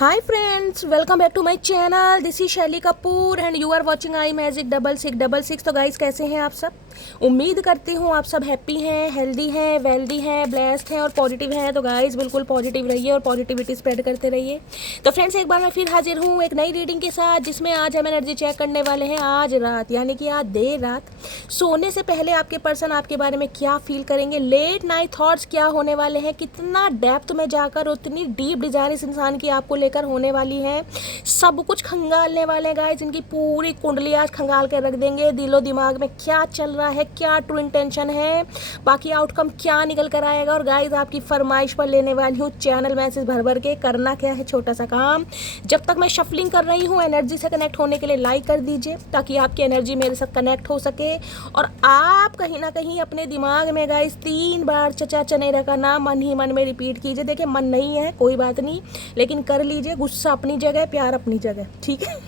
Hi friends, welcome back to my channel. This is शैली Kapoor and you are watching I magic 6666। तो guys कैसे हैं आप सब? उम्मीद करती हूँ आप सब हैप्पी हैं, हेल्दी हैं, वेल्दी हैं, ब्लेस्ड हैं और पॉजिटिव हैं। तो गाइस बिल्कुल पॉजिटिव रहिए और पॉजिटिविटी स्प्रेड करते रहिए। तो फ्रेंड्स एक बार मैं फिर हाजिर हूँ एक नई रीडिंग के साथ, जिसमें आज हम एनर्जी चेक करने वाले हैं आज रात, यानी कि आज देर रात सोने से पहले आपके पर्सन आपके बारे में क्या फील करेंगे, लेट नाइट थॉट्स क्या होने वाले हैं, कितना डेप्थ में जाकर उतनी डीप डिजाइन इस इंसान की आपको लेकर होने वाली है। सब कुछ खंगालने वाले हैं गाइस, इनकी पूरी कुंडली आज खंगाल कर रख देंगे। दिलो दिमाग में क्या चल रहा है, क्या ट्रू इंटेंशन है, बाकी आउटकम क्या निकल कर आएगा। और गाइस आपकी फरमाइश पर लेने वाली हूँ चैनल मैसेज भर भर के। करना क्या है, छोटा सा काम, जब तक मैं शफलिंग कर रही हूँ एनर्जी से कनेक्ट होने के लिए लाइक कर दीजिए, ताकि आपकी एनर्जी मेरे साथ कनेक्ट हो सके और आप कहीं ना कहीं अपने दिमाग में गाइस 3 बार चचा चनेरा का नाम मन ही मन में रिपीट कीजिए। देखिए मन नहीं है कोई बात नहीं, लेकिन कर लीजिए। गुस्सा अपनी जगह, प्यार अपनी जगह, ठीक है।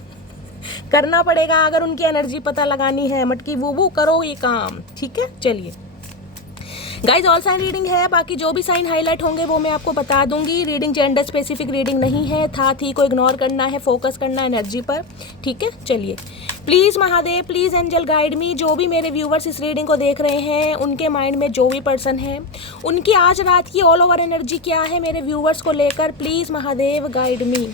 करना पड़ेगा अगर उनकी एनर्जी पता लगानी है। मटकी वो करो ये काम, ठीक है। चलिए गाइज ऑल साइन रीडिंग है, बाकी जो भी साइन हाईलाइट होंगे वो मैं आपको बता दूंगी। रीडिंग जेंडर स्पेसिफिक रीडिंग नहीं है, था थी को इग्नोर करना है, फोकस करना है एनर्जी पर, ठीक है। चलिए please Mahadev, please angel guide me. जो भी मेरे व्यूवर्स इस रीडिंग को देख रहे हैं, उनके माइंड में जो भी पर्सन है, उनकी आज रात की ऑल ओवर एनर्जी क्या है मेरे व्यूवर्स को लेकर, प्लीज़ महादेव गाइड मी।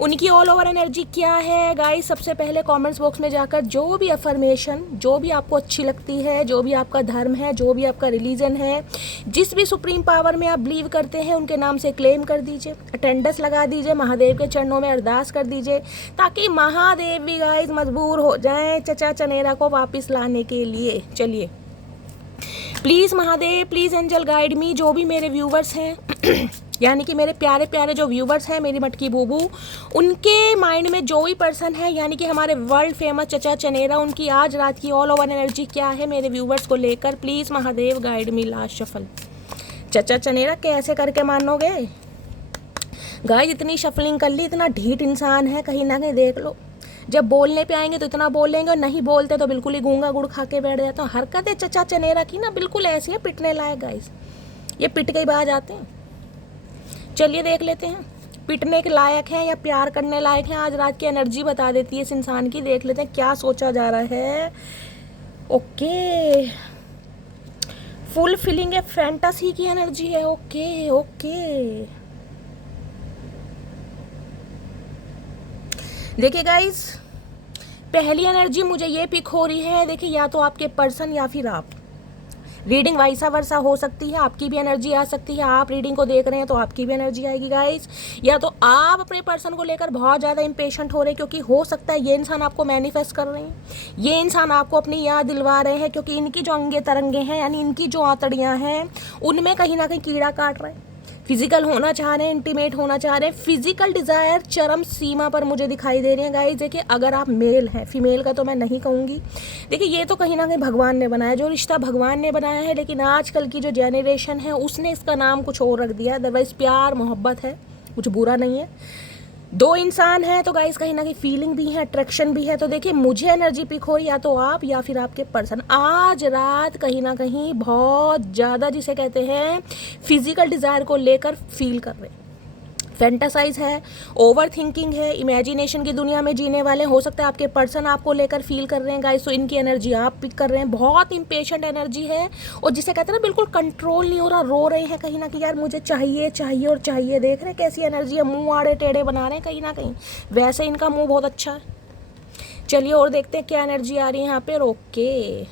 उनकी ऑल ओवर एनर्जी क्या है गाइस? सबसे पहले कमेंट्स बॉक्स में जाकर जो भी अफर्मेशन, जो भी आपको अच्छी लगती है, जो भी आपका धर्म है, जो भी आपका रिलीजन है, जिस भी सुप्रीम पावर में आप बिलीव करते हैं, उनके नाम से क्लेम कर दीजिए, अटेंडेंस लगा दीजिए, महादेव के चरणों में अरदास कर दीजिए, ताकि महादेव भी गाइस मजबूर हो जाएं चचा चनेरा को वापस लाने के लिए। चलिए please Mahadev, please angel guide me. जो भी मेरे व्यूवर्स हैं यानी कि मेरे प्यारे प्यारे जो व्यूवर्स हैं, मेरी मटकी बूबू, उनके माइंड में जो भी पर्सन है, यानी कि हमारे वर्ल्ड फेमस चचा चनेरा, उनकी आज रात की ऑल ओवर एनर्जी क्या है मेरे व्यूवर्स को लेकर, please Mahadev guide me. Last shuffle. चचा चनेरा कैसे करके मानोगे गाइस? इतनी शफलिंग कर ली, इतना ढीठ इंसान है, कहीं ना कहीं देख लो। जब बोलने पे आएंगे तो इतना बोलेंगे और नहीं बोलते तो बिल्कुल ही गूंगा गुड़ खा के बैठ जाता हूँ। हरकतें चचा चनेरा की ना बिल्कुल ऐसी है, पिटने लायक गाइस। ये पिट के ही बाहर जाते हैं। चलिए देख लेते हैं पिटने के लायक हैं या प्यार करने लायक हैं। आज रात की एनर्जी बता देती है इस इंसान की। देख लेते हैं क्या सोचा जा रहा है। ओके, फुल फीलिंग है, फैंटासी की एनर्जी है। ओके ओके, देखिए गाइस पहली एनर्जी मुझे ये पिक हो रही है। देखिए या तो आपके पर्सन या फिर आप। रीडिंग वाइसा वर्सा हो सकती है, आपकी भी एनर्जी आ सकती है। आप रीडिंग को देख रहे हैं तो आपकी भी एनर्जी आएगी गाइस। या तो आप अपने पर्सन को लेकर बहुत ज़्यादा इम्पेशेंट हो रहे हैं, क्योंकि हो सकता है ये इंसान आपको मैनिफेस्ट कर रहे हैं, ये इंसान आपको अपनी याद दिलवा रहे हैं, क्योंकि इनकी जो अंगे तरंगे हैं, यानी इनकी जो आंतड़ियाँ हैं, उनमें कहीं ना कहीं कीड़ा काट रहे हैं। फिजिकल होना चाह रहे हैं, इंटीमेट होना चाह रहे हैं। फिजिकल डिज़ायर चरम सीमा पर मुझे दिखाई दे रही है गाइस। देखिए अगर आप मेल हैं, फीमेल का तो मैं नहीं कहूँगी। देखिए ये तो कहीं ना कहीं भगवान ने बनाया, जो रिश्ता भगवान ने बनाया है, लेकिन आजकल की जो जेनरेशन है उसने इसका नाम कुछ और रख दिया। अदरवाइज़ प्यार मोहब्बत है, कुछ बुरा नहीं है। दो इंसान है तो गाइस कहीं ना कहीं फीलिंग भी है, अट्रैक्शन भी है। तो देखिए मुझे एनर्जी पिक हो, या तो आप या फिर आपके पर्सन आज रात कहीं ना कहीं बहुत ज़्यादा, जिसे कहते हैं फिजिकल डिज़ायर को लेकर फील कर रहे हैं। फैंटासाइज है, ओवर थिंकिंग है, इमेजिनेशन की दुनिया में जीने वाले। हो सकता है आपके पर्सन आपको लेकर फील कर रहे हैं गाइस, तो इनकी एनर्जी आप पिक कर रहे हैं। बहुत इम्पेशेंट एनर्जी है, और जिसे कहते हैं ना बिल्कुल कंट्रोल नहीं हो रहा, रो रहे हैं कहीं ना कहीं, यार मुझे चाहिए चाहिए और चाहिए। देख रहे हैं कैसी एनर्जी है, मुंह आड़े टेढ़े बना रहे हैं कहीं ना कहीं। वैसे इनका मुंह बहुत अच्छा है। चलिए और देखते हैं क्या एनर्जी आ रही है यहाँ पे। ओके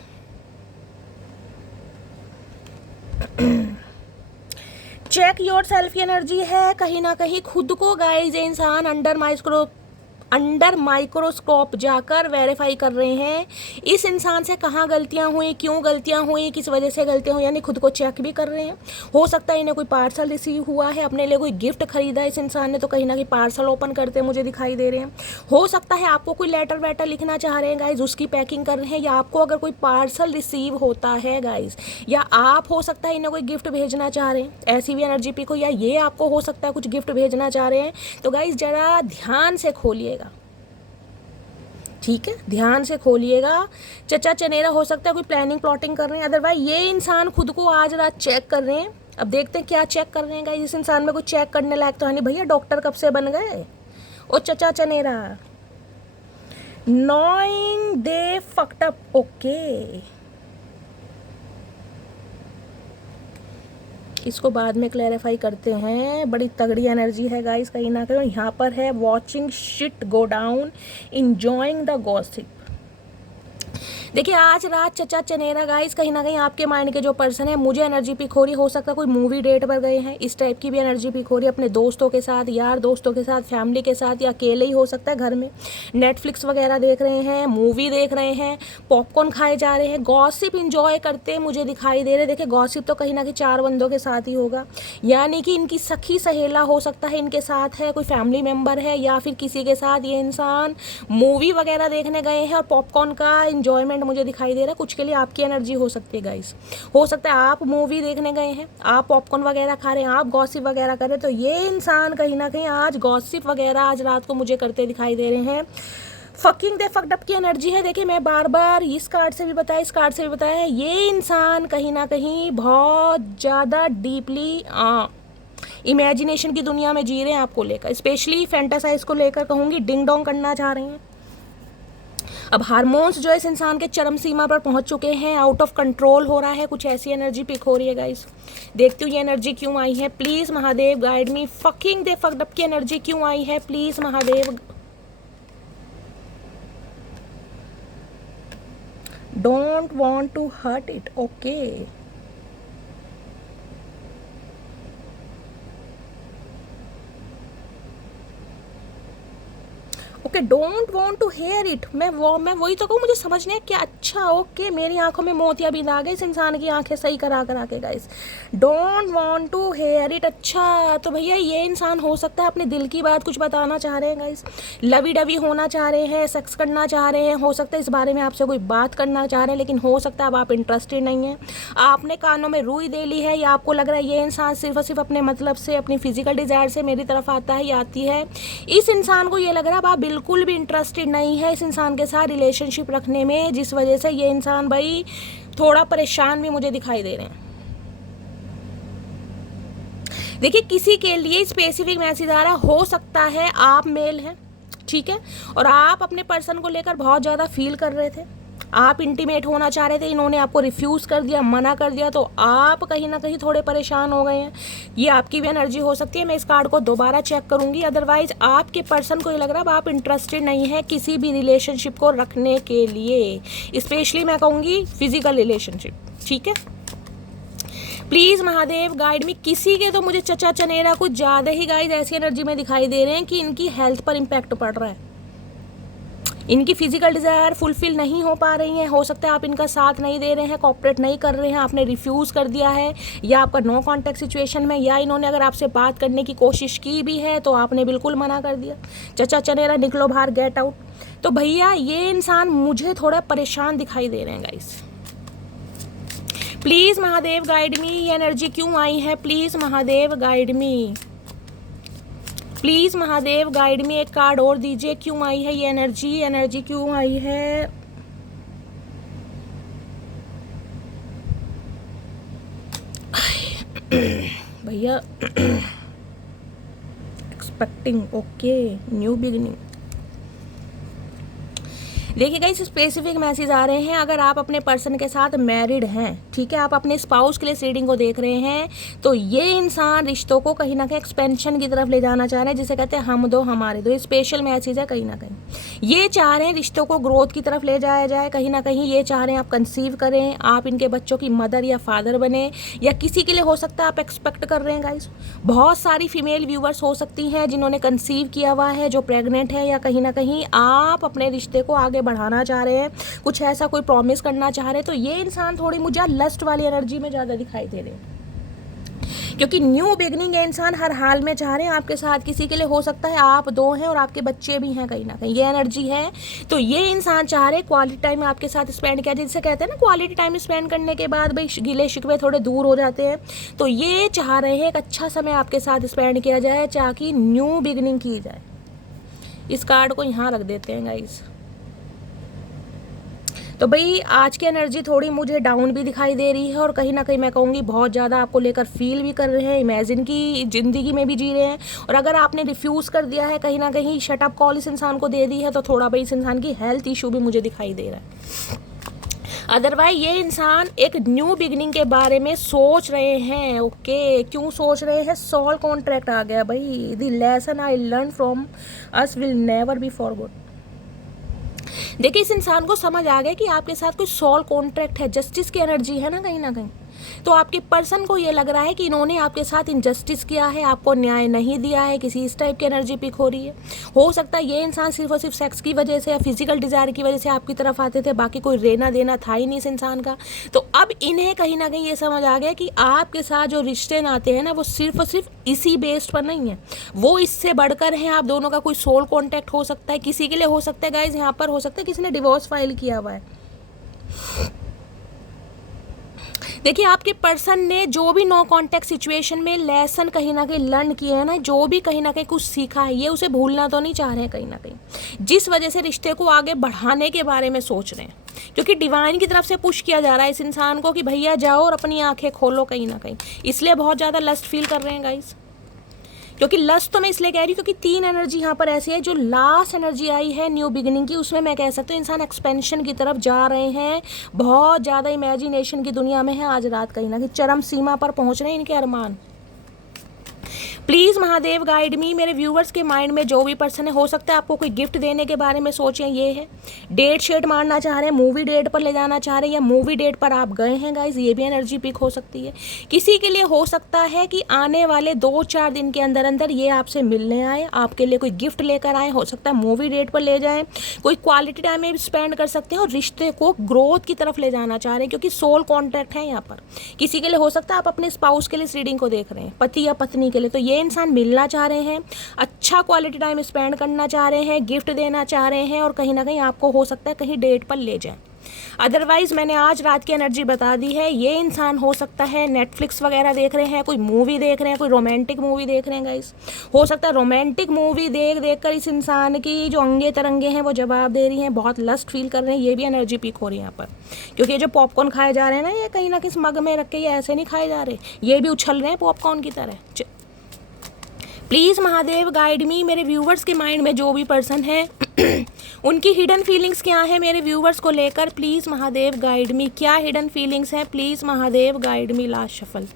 चेक योर सेल्फ की एनर्जी है। कहीं ना कहीं खुद को गाइस ये इंसान अंडर माइक्रोस्कोप जाकर वेरीफाई कर रहे हैं इस इंसान से कहाँ गलतियाँ हुई, क्यों गलतियाँ हुई, किस वजह से गलतियाँ हुई, यानी खुद को चेक भी कर रहे हैं। हो सकता है इन्हें कोई पार्सल रिसीव हुआ है, अपने लिए कोई गिफ्ट खरीदा है इस इंसान ने, तो कहीं ना कहीं पार्सल ओपन करते मुझे दिखाई दे रहे हैं। हो सकता है आपको कोई लेटर वेटर लिखना चाह रहे हैं गाइज, उसकी पैकिंग कर रहे हैं, या आपको अगर कोई पार्सल रिसीव होता है गाइज, या आप हो सकता है इन्हें कोई गिफ्ट भेजना चाह रहे हैं, ऐसी भी एनर्जी पिक हो, या ये आपको हो सकता है कुछ गिफ्ट भेजना चाह रहे हैं। तो गाइज जरा ध्यान से खोलिएगा, ठीक है, ध्यान से खोलिएगा। चचा चनेरा हो सकता है कोई प्लानिंग प्लॉटिंग कर रहे हैं, अदरवाइज ये इंसान खुद को आज रात चेक कर रहे हैं। अब देखते हैं क्या चेक कर रहे हैं गाइस। इस इंसान में कुछ चेक करने लायक तो है नहीं। भैया डॉक्टर कब से बन गए, ओ चचा चनेरा, नोइंग दे फक्ड अप, ओके। इसको बाद में क्लैरिफाई करते हैं। बड़ी तगड़ी एनर्जी है गाइस कहीं ना कहीं। यहाँ पर है watching shit go down, enjoying the gossip. देखिए आज रात चचा चनेरा गाइस कहीं ना कहीं आपके माइंड के जो पर्सन है, मुझे एनर्जी पिक हो रही, हो सकता है कोई मूवी डेट पर गए हैं, इस टाइप की भी एनर्जी पिक हो रही है, अपने दोस्तों के साथ, यार दोस्तों के साथ, फैमिली के साथ, या अकेले ही हो सकता है घर में नेटफ्लिक्स वगैरह देख रहे हैं, मूवी देख रहे हैं, पॉपकॉर्न खाए जा रहे हैं, गॉसिप इंजॉय करते मुझे दिखाई दे रहे। देखिए गॉसिप तो कहीं ना कहीं 4 बंदों के साथ ही होगा, यानी कि इनकी सखी सहेला हो सकता है इनके साथ है, कोई फैमिली मेम्बर है, या फिर किसी के साथ ये इंसान मूवी वगैरह देखने गए हैं और पॉपकॉर्न का इंजॉयमेंट मुझे दिखाई दे रहा है। कुछ के लिए आपकी एनर्जी हो सकती है गाइस, हो सकता है आप मूवी देखने गए हैं, आप पॉपकॉर्न वगैरह खा रहे हैं, आप गॉसिप वगैरह कर रहे हैं, तो ये इंसान कहीं ना कहीं आज गॉसिप वगैरह आज रात को मुझे करते दिखाई दे रहे हैं। फकिंग दे फक्ड अप की एनर्जी है। देखिए मैं बार बार इस कार्ड से भी बताया, इस कार्ड से भी बताया, ये इंसान कहीं ना कहीं बहुत ज़्यादा डीपली इमेजिनेशन की दुनिया में जी रहे हैं आपको लेकर, स्पेशली फैंटासाइज को लेकर कहूँगी, डिंग डोंग करना चाह रहे हैं। अब हार्मोन्स जो इस इंसान के चरम सीमा पर पहुंच चुके हैं, आउट ऑफ कंट्रोल हो रहा है, कुछ ऐसी एनर्जी पिक हो रही है गाइस। देखती हूँ ये एनर्जी क्यों आई है, please Mahadev guide me. Fucking they fucked up की एनर्जी क्यों आई है, please Mahadev. Don't want to hurt it, okay. Okay, don't want to hear it. मैं वही तो कहूँ, मुझे समझ नहीं है क्या। अच्छा ओके, मेरी आंखों में मोतिया बिंद आ गए, इस इंसान की आंखें सही करा के guys. Don't want to hear it. अच्छा तो भैया ये इंसान हो सकता है अपने दिल की बात कुछ बताना चाह रहे हैं गाइस, लवी डवी होना चाह रहे हैं, सेक्स करना चाह रहे हैं, हो सकता है इस बारे में आपसे कोई बात करना चाह रहे हैं, लेकिन हो सकता है अब आप इंटरेस्टेड नहीं हैं, आपने कानों में रुई दे ली है, या आपको लग रहा है ये इंसान सिर्फ और सिर्फ अपने मतलब से, अपनी फिजिकल डिजायर से मेरी तरफ आता है या आती है। इस इंसान को ये लग रहा है आप बिल्कुल भी इंटरेस्टेड नहीं है इस इंसान के साथ रिलेशनशिप रखने में, जिस वजह से ये इंसान भाई थोड़ा परेशान भी मुझे दिखाई दे रहे हैं। देखिए किसी के लिए स्पेसिफिक मैसेज आ रहा, हो सकता है आप मेल हैं, ठीक है, और आप अपने पर्सन को लेकर बहुत ज़्यादा फील कर रहे थे, आप इंटीमेट होना चाह रहे थे, इन्होंने आपको रिफ्यूज़ कर दिया, मना कर दिया, तो आप कहीं ना कहीं थोड़े परेशान हो गए हैं। ये आपकी भी एनर्जी हो सकती है, मैं इस कार्ड को दोबारा चेक करूंगी। अदरवाइज आपके पर्सन को ये लग रहा है आप इंटरेस्टेड नहीं है किसी भी रिलेशनशिप को रखने के लिए, स्पेशली मैं कहूँगी फिजिकल रिलेशनशिप, ठीक है। प्लीज़ महादेव गाइड में। किसी के तो मुझे चचा चनेरा कुछ ज़्यादा ही गाइड ऐसी एनर्जी में दिखाई दे रहे हैं कि इनकी हेल्थ पर इम्पैक्ट पड़ रहा है, इनकी फिजिकल डिज़ायर फुलफिल नहीं हो पा रही हैं, हो सकता है आप इनका साथ नहीं दे रहे हैं, कोऑपरेट नहीं कर रहे हैं, आपने रिफ्यूज़ कर दिया है, या आपका नो कांटेक्ट सिचुएशन में, या इन्होंने अगर आपसे बात करने की कोशिश की भी है तो आपने बिल्कुल मना कर दिया। चचा चनेरा निकलो बाहर, गेट आउट। तो भैया ये इंसान मुझे थोड़ा परेशान दिखाई दे रहे हैं गाइस। प्लीज़ महादेव गाइड मी, ये एनर्जी क्यों आई है, please Mahadev guide me, please Mahadev guide में। एक कार्ड और दीजिए, क्यों आई है ये एनर्जी, एनर्जी क्यों आई है। भैया एक्सपेक्टिंग, ओके, न्यू बिगिनिंग। देखिए गाइस स्पेसिफिक मैसेज आ रहे हैं, अगर आप अपने पर्सन के साथ मैरिड हैं, ठीक है, आप अपने स्पाउस के लिए रीडिंग को देख रहे हैं, तो ये इंसान रिश्तों को कहीं ना कहीं एक्सपेंशन की तरफ ले जाना चाह रहे हैं, जिसे कहते हैं हम दो हमारे दो। ये स्पेशल मैसेज है कहीं ना कहीं। ये चाह रहे हैं रिश्तों को ग्रोथ की तरफ ले जाया जाए, कहीं ना कहीं ये चाह रहे हैं आप कंसीव करें, आप इनके बच्चों की मदर या फादर बने, या किसी के लिए हो सकता है आप एक्सपेक्ट कर रहे हैं गाइस। बहुत सारी फीमेल व्यूवर्स हो सकती हैं जिन्होंने कंसीव किया हुआ है, जो प्रेग्नेंट है, या कहीं ना कहीं आप अपने रिश्ते को आगे बढ़ाना चाह रहे हैं, कुछ ऐसा कोई प्रॉमिस करना चाह रहे हैं। तो ये इंसान थोड़ी मुझे लस्ट वाली एनर्जी में ज़्यादा दिखाई दे रहे हैं, क्योंकि न्यू बिगनिंग ये इंसान हर हाल में चाह रहे हैं आपके साथ। किसी के लिए हो सकता है आप दो हैं और आपके बच्चे भी हैं, कहीं ना कहीं ये एनर्जी है। तो ये इंसान चाह रहे हैं क्वालिटी टाइम आपके साथ स्पेंड किया, जिससे कहते हैं ना क्वालिटी टाइम स्पेंड करने के बाद भाई गिले शिकवे थोड़े दूर हो जाते हैं। तो ये चाह रहे हैं एक अच्छा समय आपके साथ स्पेंड किया जाए, ताकि न्यू बिगनिंग की जाए। इस कार्ड को यहाँ रख देते हैं गाइस। तो भाई आज की एनर्जी थोड़ी मुझे डाउन भी दिखाई दे रही है और कहीं ना कहीं मैं कहूँगी बहुत ज़्यादा आपको लेकर फील भी कर रहे हैं, इमेजिन की ज़िंदगी में भी जी रहे हैं। और अगर आपने रिफ्यूज़ कर दिया है, कहीं ना कहीं शटअप कॉल इस इंसान को दे दी है, तो थोड़ा भाई इस इंसान की हेल्थ इशू भी मुझे दिखाई दे रहा है। अदरवाइज ये इंसान एक न्यू बिगनिंग के बारे में सोच रहे हैं। ओके, क्यों सोच रहे हैं? सोल कॉन्ट्रैक्ट आ गया भाई। The lesson I learn from us will never be forgot. देखिए इस इंसान को समझ आ गया कि आपके साथ कोई सोल कॉन्ट्रैक्ट है, जस्टिस की एनर्जी है ना कहीं। तो आपके पर्सन को ये लग रहा है कि इन्होंने आपके साथ इनजस्टिस किया है, आपको न्याय नहीं दिया है, किसी इस टाइप की एनर्जी पिक हो रही है। हो सकता है ये इंसान सिर्फ और सिर्फ सेक्स की वजह से या फिजिकल डिजायर की वजह से आपकी तरफ आते थे, बाकी कोई लेना देना था ही नहीं इस इंसान का। तो अब इन्हें कहीं ना कहीं ये समझ आ गया कि आपके साथ जो रिश्ते नाते हैं ना, वो सिर्फ और सिर्फ इसी बेस्ड पर नहीं है, वो इससे बढ़कर हैं। आप दोनों का कोई सोल कॉन्टैक्ट हो सकता है, किसी के लिए हो सकता है गाइज, यहाँ पर हो सकता है किसी ने डिवोर्स फाइल किया हुआ है। देखिए आपके पर्सन ने जो भी नो कॉन्टैक्ट सिचुएशन में लेसन कहीं ना कहीं लर्न किए हैं ना, जो भी कहीं ना कहीं कुछ सीखा है, ये उसे भूलना तो नहीं चाह रहे हैं कहीं ना कहीं, जिस वजह से रिश्ते को आगे बढ़ाने के बारे में सोच रहे हैं। क्योंकि डिवाइन की तरफ से पुश किया जा रहा है इस इंसान को कि भैया जाओ और अपनी आंखें खोलो कहीं ना कहीं, इसलिए बहुत ज़्यादा लस्ट फील कर रहे हैं गाइस। क्योंकि लस्ट तो मैं इसलिए कह रही हूँ क्योंकि 3 एनर्जी यहाँ पर ऐसी है, जो लास्ट एनर्जी आई है न्यू बिगिनिंग की, उसमें मैं कह सकती हूँ इंसान एक्सपेंशन की तरफ जा रहे हैं, बहुत ज़्यादा इमेजिनेशन की दुनिया में है आज रात, कहीं ना कहीं चरम सीमा पर पहुँच रहे हैं इनके अरमान। प्लीज़ महादेव गाइड मी, मेरे व्यूवर्स के माइंड में जो भी पर्सन है, हो सकता है आपको कोई गिफ्ट देने के बारे में सोचें, ये है डेट शेड मारना चाह रहे हैं, मूवी डेट पर ले जाना चाह रहे हैं, या मूवी डेट पर आप गए हैं गाइज, ये भी एनर्जी पिक हो सकती है। किसी के लिए हो सकता है कि आने वाले 2-4 दिन के अंदर अंदर ये आपसे मिलने आए, आपके लिए कोई गिफ्ट लेकर आए, हो सकता है मूवी डेट पर ले जाएं, कोई क्वालिटी टाइम में स्पेंड कर सकते हैं और रिश्ते को ग्रोथ की तरफ ले जाना चाह रहे हैं, क्योंकि सोल कॉन्टैक्ट है यहाँ पर। किसी के लिए हो सकता है आप अपने स्पाउस के लिए इस रीडिंग को देख रहे हैं, पति या पत्नी के लिए, तो ये इंसान मिलना चाह रहे हैं, अच्छा क्वालिटी टाइम स्पेंड करना चाह रहे हैं, गिफ्ट देना चाह रहे हैं, और कहीं ना कहीं आपको हो सकता है कहीं डेट पर ले जाएं। अदरवाइज मैंने आज रात की एनर्जी बता दी है, ये इंसान हो सकता है नेटफ्लिक्स वगैरह देख रहे हैं, कोई मूवी देख रहे हैं, कोई रोमांटिक मूवी देख रहे हैं गाइस। हो सकता है रोमांटिक मूवी देख कर इस इंसान की जो अंगे तरंगे हैं वो जवाब दे रही हैं, बहुत लस्ट फील कर रहे हैं, ये भी एनर्जी पिक हो रही है यहाँ पर। क्योंकि ये जो पॉपकॉर्न खाए जा रहे हैं ना, ये कहीं ना कहीं मग में रख के, ये ऐसे नहीं खाए जा रहे, ये भी उछल रहे हैं पॉपकॉर्न की तरह। प्लीज़ महादेव गाइड मी, मेरे व्यूवर्स के माइंड में जो भी पर्सन है उनकी हिडन फीलिंग्स क्या है मेरे व्यूवर्स को लेकर, प्लीज़ महादेव गाइड मी, क्या हिडन फीलिंग्स हैं, please Mahadev guide me. Last shuffle,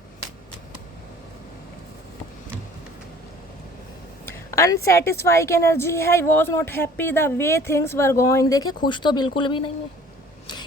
unsatisfy की एनर्जी है, I was not happy the way things were going. देखिए खुश तो बिल्कुल भी नहीं है।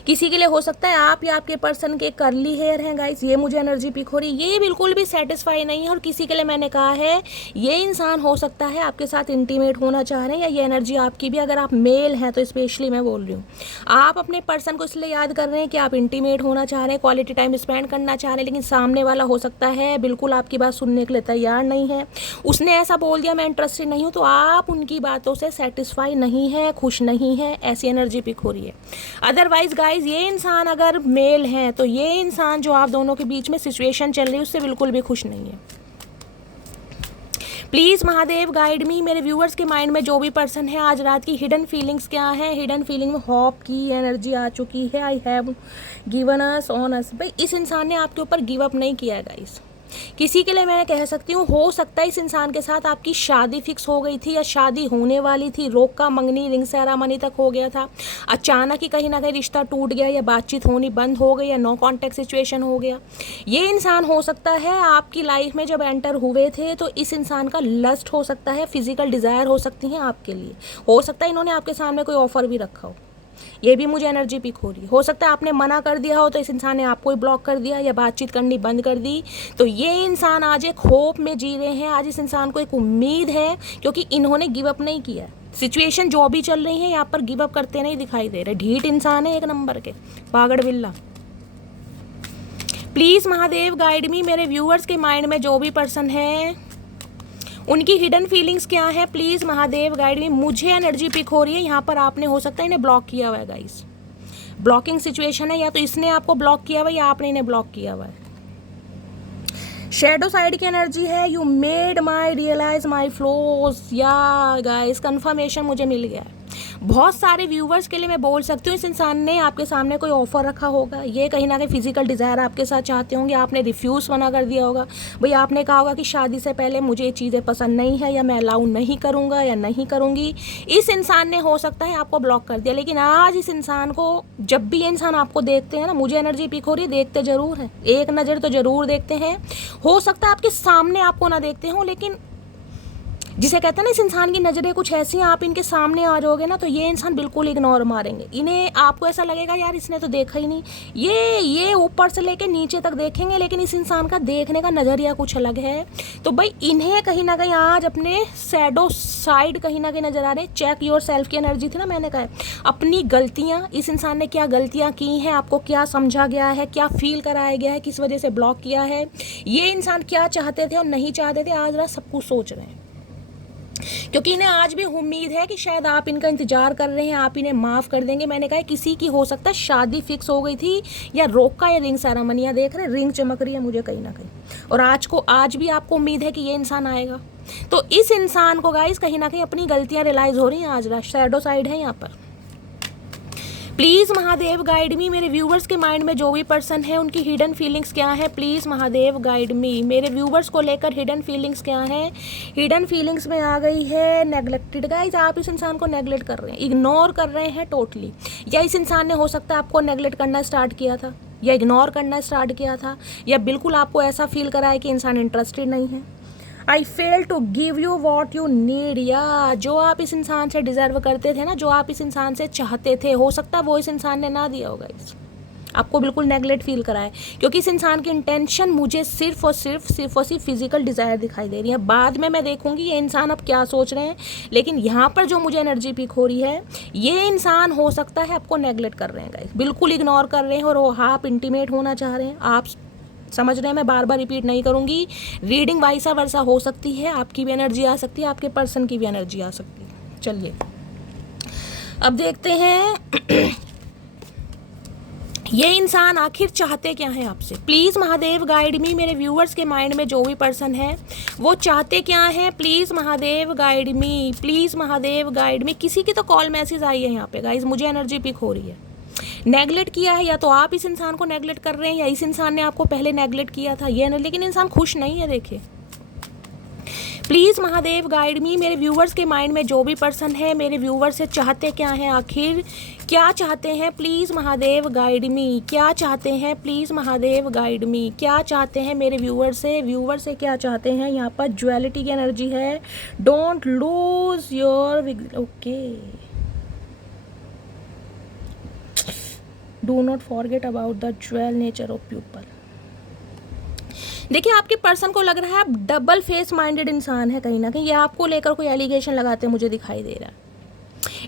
किसी के लिए हो सकता है आप या आपके पर्सन के कर्ली हेयर हैं गाइस, ये मुझे एनर्जी पिक हो रही है, ये बिल्कुल भी सेटिस्फाई नहीं है। और किसी के लिए मैंने कहा है ये इंसान हो सकता है आपके साथ इंटीमेट होना चाह रहे हैं, या ये एनर्जी आपकी भी, अगर आप मेल हैं तो स्पेशली मैं बोल रही हूँ, आप अपने पर्सन को इसलिए याद कर रहे हैं कि आप इंटीमेट होना चाह रहे हैं, क्वालिटी टाइम स्पेंड करना चाह रहे हैं, लेकिन सामने वाला हो सकता है बिल्कुल आपकी बात सुनने के लिए तैयार नहीं है, उसने ऐसा बोल दिया मैं इंटरेस्टेड नहीं हूँ, तो आप उनकी बातों से सेटिस्फाई नहीं है, खुश नहीं है, ऐसी एनर्जी पिक हो रही है। अदरवाइज गाइज ये इंसान अगर मेल हैं तो ये इंसान जो आप दोनों के बीच में सिचुएशन चल रही है उससे बिल्कुल भी खुश नहीं है। प्लीज़ महादेव गाइड मी, मेरे व्यूअर्स के माइंड में जो भी पर्सन है आज रात की हिडन फीलिंग्स क्या है। हिडन फीलिंग में होप की एनर्जी आ चुकी है, I have given us on us. भाई इस इंसान ने आपके ऊपर गिव अप नहीं किया गाइस। किसी के लिए मैं कह सकती हूँ हो सकता है इस इंसान के साथ आपकी शादी फिक्स हो गई थी या शादी होने वाली थी, रोका मंगनी रिंग सेरामनी तक हो गया था, अचानक ही कहीं ना कहीं रिश्ता टूट गया या बातचीत होनी बंद हो गई या नो कॉन्टैक्ट सिचुएशन हो गया। ये इंसान हो सकता है आपकी लाइफ में जब एंटर हुए थे तो इस इंसान का लस्ट हो सकता है, फिजिकल डिज़ायर हो सकती हैं आपके लिए, हो सकता है इन्होंने आपके सामने कोई ऑफर भी रखा हो, ये भी मुझे एनर्जी पिक हो रही है। हो सकता है आपने मना कर दिया हो तो इस इंसान ने आपको ही ब्लॉक कर दिया या बातचीत करनी बंद कर दी। तो ये इंसान आज एक होप में जी रहे हैं, आज इस इंसान को एक उम्मीद है क्योंकि इन्होंने गिव अप नहीं किया। सिचुएशन जो भी चल रही है यहाँ पर गिव अप करते नहीं दिखाई दे रहे, ढीठ इंसान है एक नंबर के, पागड़ बिल्ला। प्लीज़ महादेव गाइड मी, मेरे व्यूअर्स के माइंड में जो भी पर्सन है उनकी हिडन फीलिंग्स क्या है, प्लीज़ महादेव गाइड मी। मुझे एनर्जी पिक हो रही है यहाँ पर आपने हो सकता है इन्हें ब्लॉक किया हुआ है गाइस, ब्लॉकिंग सिचुएशन है, या तो इसने आपको ब्लॉक किया हुआ है या आपने इन्हें ब्लॉक किया हुआ है। शेडो साइड की एनर्जी है, you made my realize my flaws, yeah guys confirmation मुझे मिल गया है। बहुत सारे व्यूवर्स के लिए मैं बोल सकती हूँ इस इंसान ने आपके सामने कोई ऑफर रखा होगा, ये कहीं ना कहीं फिजिकल डिज़ायर आपके साथ चाहते होंगे, आपने रिफ्यूज़ मना कर दिया होगा। भाई आपने कहा होगा कि शादी से पहले मुझे ये चीज़ें पसंद नहीं है, या मैं अलाउ नहीं करूँगा या नहीं करूँगी। इस इंसान ने हो सकता है आपको ब्लॉक कर दिया, लेकिन आज इस इंसान को, जब भी ये इंसान आपको देखते हैं ना, मुझे एनर्जी पिक हो रही है, देखते ज़रूर हैं, एक नज़र तो ज़रूर देखते हैं। हो सकता है आपके सामने आपको ना देखते हों, लेकिन जिसे कहते हैं ना इस इंसान की नज़रें कुछ ऐसी हैं, आप इनके सामने आ जाओगे ना तो ये इंसान बिल्कुल इग्नोर मारेंगे। इन्हें आपको ऐसा लगेगा यार इसने तो देखा ही नहीं, ये ऊपर से लेके नीचे तक देखेंगे, लेकिन इस इंसान का देखने का नज़रिया कुछ अलग है। तो भाई इन्हें कहीं ना कहीं आज अपने सैडो साइड कहीं ना कहीं नज़र आ रहे हैं। चेक योर सेल्फ की एनर्जी थी ना, मैंने कहा अपनी गलतियाँ, इस इंसान ने क्या गलतियाँ की हैं, आपको क्या समझा गया है, क्या फील कराया गया है, किस वजह से ब्लॉक किया है, ये इंसान क्या चाहते थे और नहीं चाहते थे, आज रात सब कुछ सोच रहे हैं। क्योंकि इन्हें आज भी उम्मीद है कि शायद आप इनका इंतजार कर रहे हैं, आप इन्हें माफ़ कर देंगे। मैंने कहा किसी की हो सकता है शादी फिक्स हो गई थी, या रोका या रिंग सेरेमनी, देख रहे रिंग चमक रही है मुझे कहीं ना कहीं, और आज भी आपको उम्मीद है कि ये इंसान आएगा। तो इस इंसान को गाइस कहीं ना कहीं अपनी गलतियाँ रियलाइज़ हो रही हैं आज रात। शैडो साइड है यहाँ पर। प्लीज़ महादेव गाइड मी, मेरे व्यूवर्स के माइंड में जो भी पर्सन है उनकी हिडन फीलिंग्स क्या है, प्लीज़ महादेव गाइड मी। मेरे व्यूवर्स को लेकर हिडन फीलिंग्स क्या है। हिडन फीलिंग्स में आ गई है नेगलेक्टेड। गाइज आप इस इंसान को नेगलेक्ट कर रहे हैं, इग्नोर कर रहे हैं टोटली, या इस इंसान ने हो सकता है आपको नेगलेक्ट करना स्टार्ट किया था, या इग्नोर करना स्टार्ट किया था, या बिल्कुल आपको ऐसा फील करा है कि इंसान इंटरेस्टेड नहीं है। I fail to give you what you need, या जो आप इस इंसान से डिज़र्व करते थे ना, जो आप इस इंसान से चाहते थे, हो सकता है वो इस इंसान ने ना दिया होगा, आपको बिल्कुल नेगलेक्ट फील कराए। क्योंकि इस इंसान की इंटेंशन मुझे सिर्फ और सिर्फ फिजिकल डिज़ायर दिखाई दे रही है। बाद में मैं देखूंगी ये इंसान अब क्या सोच रहे हैं, लेकिन यहाँ पर जो मुझे एनर्जी पिक हो रही है, ये इंसान हो सकता है आपको नेगलेक्ट कर रहे हैं गाइस, बिल्कुल इग्नोर कर रहे हैं, और वो आप इंटीमेट होना चाह रहे हैं। आप समझ रहे हैं, मैं बार बार रिपीट नहीं करूँगी। रीडिंग वाइसा वर्सा हो सकती है, आपकी भी एनर्जी आ सकती है, आपके पर्सन की भी एनर्जी आ सकती है। चलिए अब देखते हैं ये इंसान आखिर चाहते क्या हैं आपसे। प्लीज़ महादेव गाइड मी, मेरे व्यूअर्स के माइंड में जो भी पर्सन है वो चाहते क्या हैं, please Mahadev guide me, please Mahadev guide मी। किसी की तो कॉल मैसेज आई है यहाँ पे गाइज, मुझे एनर्जी पिक हो रही है। नेगलेक्ट किया है, या तो आप इस इंसान को नेगलेक्ट कर रहे हैं, या इस इंसान ने आपको पहले नेगलेक्ट किया था, ये ना, लेकिन इंसान खुश नहीं है। देखिए प्लीज़ महादेव गाइड मी, मेरे व्यूवर्स के माइंड में जो भी पर्सन है, मेरे व्यूवर्स से चाहते क्या हैं, आखिर क्या चाहते हैं, प्लीज़ महादेव गाइड मी। क्या चाहते हैं, प्लीज़ महादेव गाइड मी। क्या चाहते हैं मेरे व्यूवर से क्या चाहते हैं। यहाँ पर ज्वेलिटी की एनर्जी है, don't lose your, okay, do not forget about the jewel nature of people. देखिए आपके पर्सन को लग रहा है आप डबल फेस माइंडेड इंसान है कहीं ना कहीं, ये आपको लेकर कोई एलिगेशन लगाते मुझे दिखाई दे रहा है।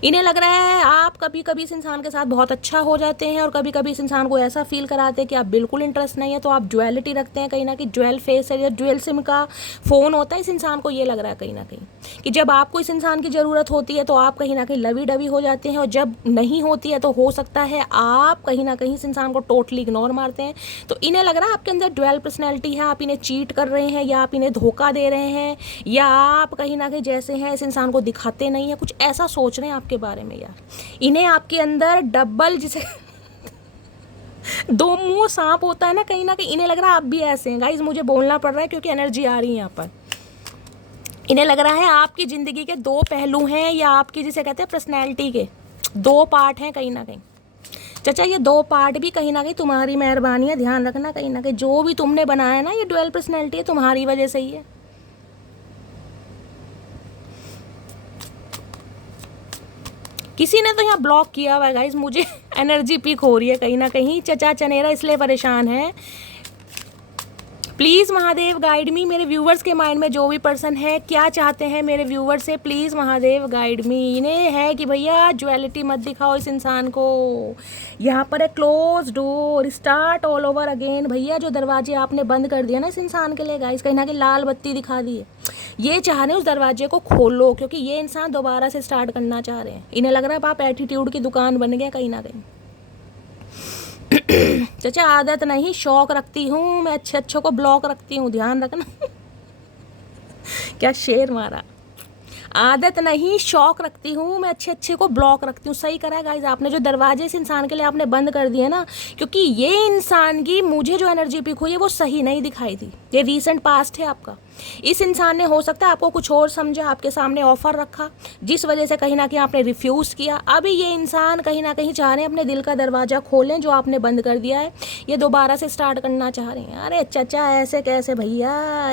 इन्हें लग रहा है आप कभी कभी इस इंसान के साथ बहुत अच्छा हो जाते हैं, और कभी कभी इस इंसान को ऐसा फील कराते हैं कि आप बिल्कुल इंटरेस्ट नहीं है, तो आप ज्वेलिटी रखते हैं कहीं ना कहीं, ज्वेल फेस है या ज्वेल सिम का फ़ोन होता है। इस इंसान को ये लग रहा है कहीं ना कहीं कि जब आपको इस इंसान की ज़रूरत होती है तो आप कहीं ना कहीं लवी डवी हो जाते हैं, और जब नहीं होती है तो हो सकता है आप कहीं ना कहीं इस इंसान को टोटली इग्नोर मारते हैं। तो इन्हें लग रहा है आपके अंदर ड्वेल पर्सनैलिटी है, आप इन्हें चीट कर रहे हैं, या आप इन्हें धोखा दे रहे हैं, या आप कहीं ना कहीं जैसे हैं इस इंसान को दिखाते नहीं हैं, कुछ ऐसा सोच रहे हैं आपके बारे में। यार इन्हें आपके अंदर डबल, जिसे दो मुंह सांप होता है ना, कहीं ना कहीं इन्हें लग रहा है आप भी ऐसे हैं। गाइस मुझे बोलना पड़ रहा है क्योंकि एनर्जी आ रही है यहाँ पर। इन्हें लग रहा है आपकी ज़िंदगी के दो पहलू हैं, या आपकी जिसे कहते हैं पर्सनैलिटी के दो पार्ट हैं कहीं ना कहीं। चाचा ये दो पार्ट भी कहीं ना कहीं तुम्हारी मेहरबानी है, ध्यान रखना। कहीं ना कहीं जो भी तुमने बनाया ना, ये ड्वेल पर्सनैलिटी है, तुम्हारी वजह से ही है। किसी ने तो यहाँ ब्लॉक किया हुआ है गाइज, मुझे एनर्जी पिक हो रही है कहीं ना कहीं। चचा चनेरा इसलिए परेशान है। प्लीज़ महादेव गाइड मी, मेरे व्यूवर्स के माइंड में जो भी पर्सन है क्या चाहते हैं मेरे व्यूवर से, प्लीज़ महादेव गाइड मी। इन्हें है कि भैया ज्वेलिटी मत दिखाओ इस इंसान को। यहाँ पर है close door, start all over again. भैया जो दरवाजे आपने बंद कर दिया ना इस इंसान के लिए गाइस, कहीं ना कहीं लाल बत्ती दिखा दी है। ये चाह रहे हैं उस दरवाजे को खोलो, क्योंकि ये इंसान दोबारा से स्टार्ट करना चाह रहे हैं। इन्हें लग रहा है आप एटीट्यूड की दुकान बन गए कहीं ना कहीं। चाचा आदत नहीं, शौक रखती हूँ मैं, अच्छे अच्छों को ब्लॉक रखती हूँ, ध्यान रखना। क्या शेर मारा। आदत नहीं, शौक रखती हूँ मैं, अच्छे अच्छे को ब्लॉक रखती हूँ। सही करा गाइज आपने, जो दरवाजे इस इंसान के लिए आपने बंद कर दिए ना, क्योंकि ये इंसान की मुझे जो एनर्जी पिक हुई है वो सही नहीं दिखाई थी। ये रीसेंट पास्ट है आपका। इस इंसान ने हो सकता है आपको कुछ और समझा, आपके सामने ऑफर रखा, जिस वजह से कहीं ना कहीं आपने रिफ्यूज़ किया। अभी ये इंसान कहीं ना कहीं चाह रहे हैं अपने दिल का दरवाज़ा खोलें, जो आपने बंद कर दिया है ये दोबारा से स्टार्ट करना चाह रहे हैं। अरे चचा ऐसे कैसे भैया,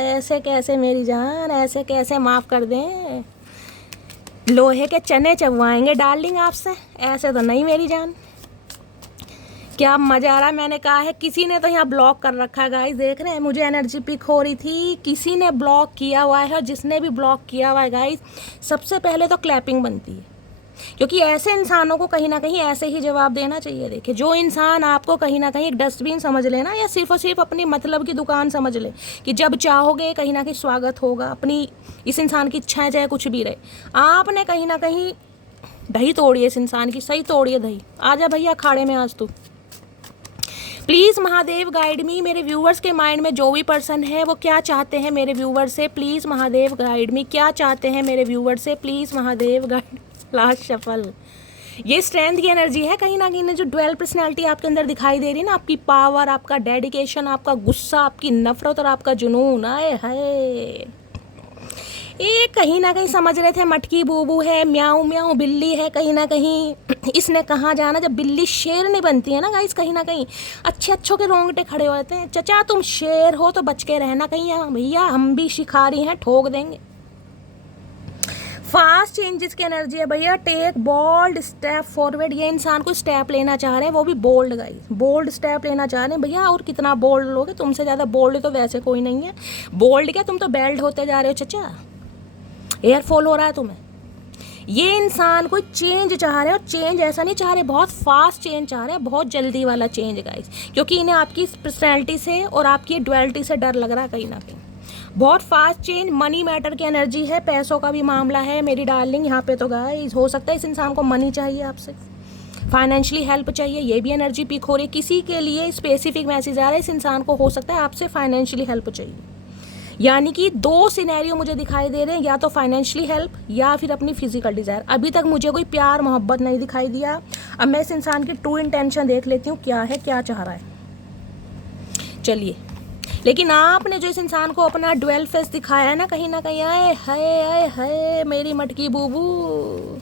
ऐसे कैसे मेरी जान, ऐसे कैसे, माफ़ कर दें, लोहे के चने चबवाएंगे डार्लिंग आपसे, ऐसे तो नहीं मेरी जान। क्या मजा आ रहा है, मैंने कहा है किसी ने तो यहाँ ब्लॉक कर रखा है गाइस, देख रहे हैं मुझे एनर्जी पिक हो रही थी, किसी ने ब्लॉक किया हुआ है। और जिसने भी ब्लॉक किया हुआ है गाइस, सबसे पहले तो क्लैपिंग बनती है, क्योंकि ऐसे इंसानों को कहीं ना कहीं ऐसे ही जवाब देना चाहिए। देखिए, जो इंसान आपको कहीं ना कहीं एक डस्टबिन समझ ले ना, या सिर्फ और सिर्फ अपनी मतलब की दुकान समझ ले कि जब चाहोगे कहीं ना कहीं स्वागत होगा, अपनी इस इंसान की इच्छाएं चाहे कुछ भी रहे, आपने कहीं ना कहीं दही तोड़ी है इस इंसान की, सही तोड़ी है दही। आजा भैया अखाड़े में आज तू। प्लीज़ महादेव गाइड मी, मेरे व्यूवर्स के माइंड में जो भी पर्सन है वो क्या चाहते हैं मेरे व्यूवर्स से, प्लीज़ महादेव गाइड मी, क्या चाहते हैं मेरे व्यूवर्स से, please Mahadev guide. Last shuffle, ये स्ट्रेंथ की एनर्जी है कहीं ना कहीं, जो ड्वेल पर्सनैलिटी आपके अंदर दिखाई दे रही है ना, आपकी पावर, आपका डेडिकेशन, आपका गुस्सा, आपकी नफरत और आपका जुनून। आए हाय, ये कहीं ना कहीं समझ रहे थे मटकी बूबू है, म्याऊ म्याऊ बिल्ली है, कहीं ना कहीं इसने कहाँ जाना। जब बिल्ली शेर नहीं बनती है ना गाइस, कहीं ना कहीं अच्छे अच्छों के रोंगटे खड़े हो जाते हैं। चचा तुम शेर हो तो बच के रहना, कहीं भैया हम भी शिकारी हैं, ठोक देंगे। फास्ट चेंजेस की एनर्जी है भैया, टेक बोल्ड स्टेप फॉरवर्ड। ये इंसान को स्टेप लेना चाह रहे हैं, वो भी बोल्ड गाइस, बोल्ड स्टेप लेना चाह रहे हैं भैया। और कितना बोल्ड लोगे, तुमसे ज़्यादा बोल्ड तो वैसे कोई नहीं है। बोल्ड क्या, तुम तो बेल्ट होते जा रहे हो चचा, एयरफॉल हो रहा है तुम्हें। ये इंसान कोई चेंज चाह रहे हैं, और चेंज ऐसा नहीं चाह रहे, बहुत फास्ट चेंज चाह रहे हैं, बहुत जल्दी वाला चेंज गाइस, क्योंकि इन्हें आपकी पर्सनैलिटी से और आपकी ड्युअलिटी से डर लग रहा है कहीं ना कहीं। बहुत फास्ट चेंज, मनी मैटर की एनर्जी है, पैसों का भी मामला है मेरी डार्लिंग यहाँ पे। तो गाइस हो सकता है इस इंसान को मनी चाहिए आपसे, फाइनेंशियली हेल्प चाहिए, ये भी एनर्जी पिक हो रही है। किसी के लिए स्पेसिफिक मैसेज आ रहा है, इस इंसान को हो सकता है आपसे फाइनेंशियली हेल्प चाहिए। यानी कि दो सिनेरियो मुझे दिखाई दे रहे हैं, या तो फाइनेंशियली हेल्प या फिर अपनी फिजिकल डिज़ायर। अभी तक मुझे कोई प्यार मोहब्बत नहीं दिखाई दिया। अब मैं इस इंसान की ट्रू इंटेंशन देख लेती हूँ, क्या है, क्या चाह रहा है। चलिए, लेकिन आपने जो इस इंसान को अपना ड्वेल फेस दिखाया है ना कहीं आए हाय आए हाय मेरी मटकी बूबू,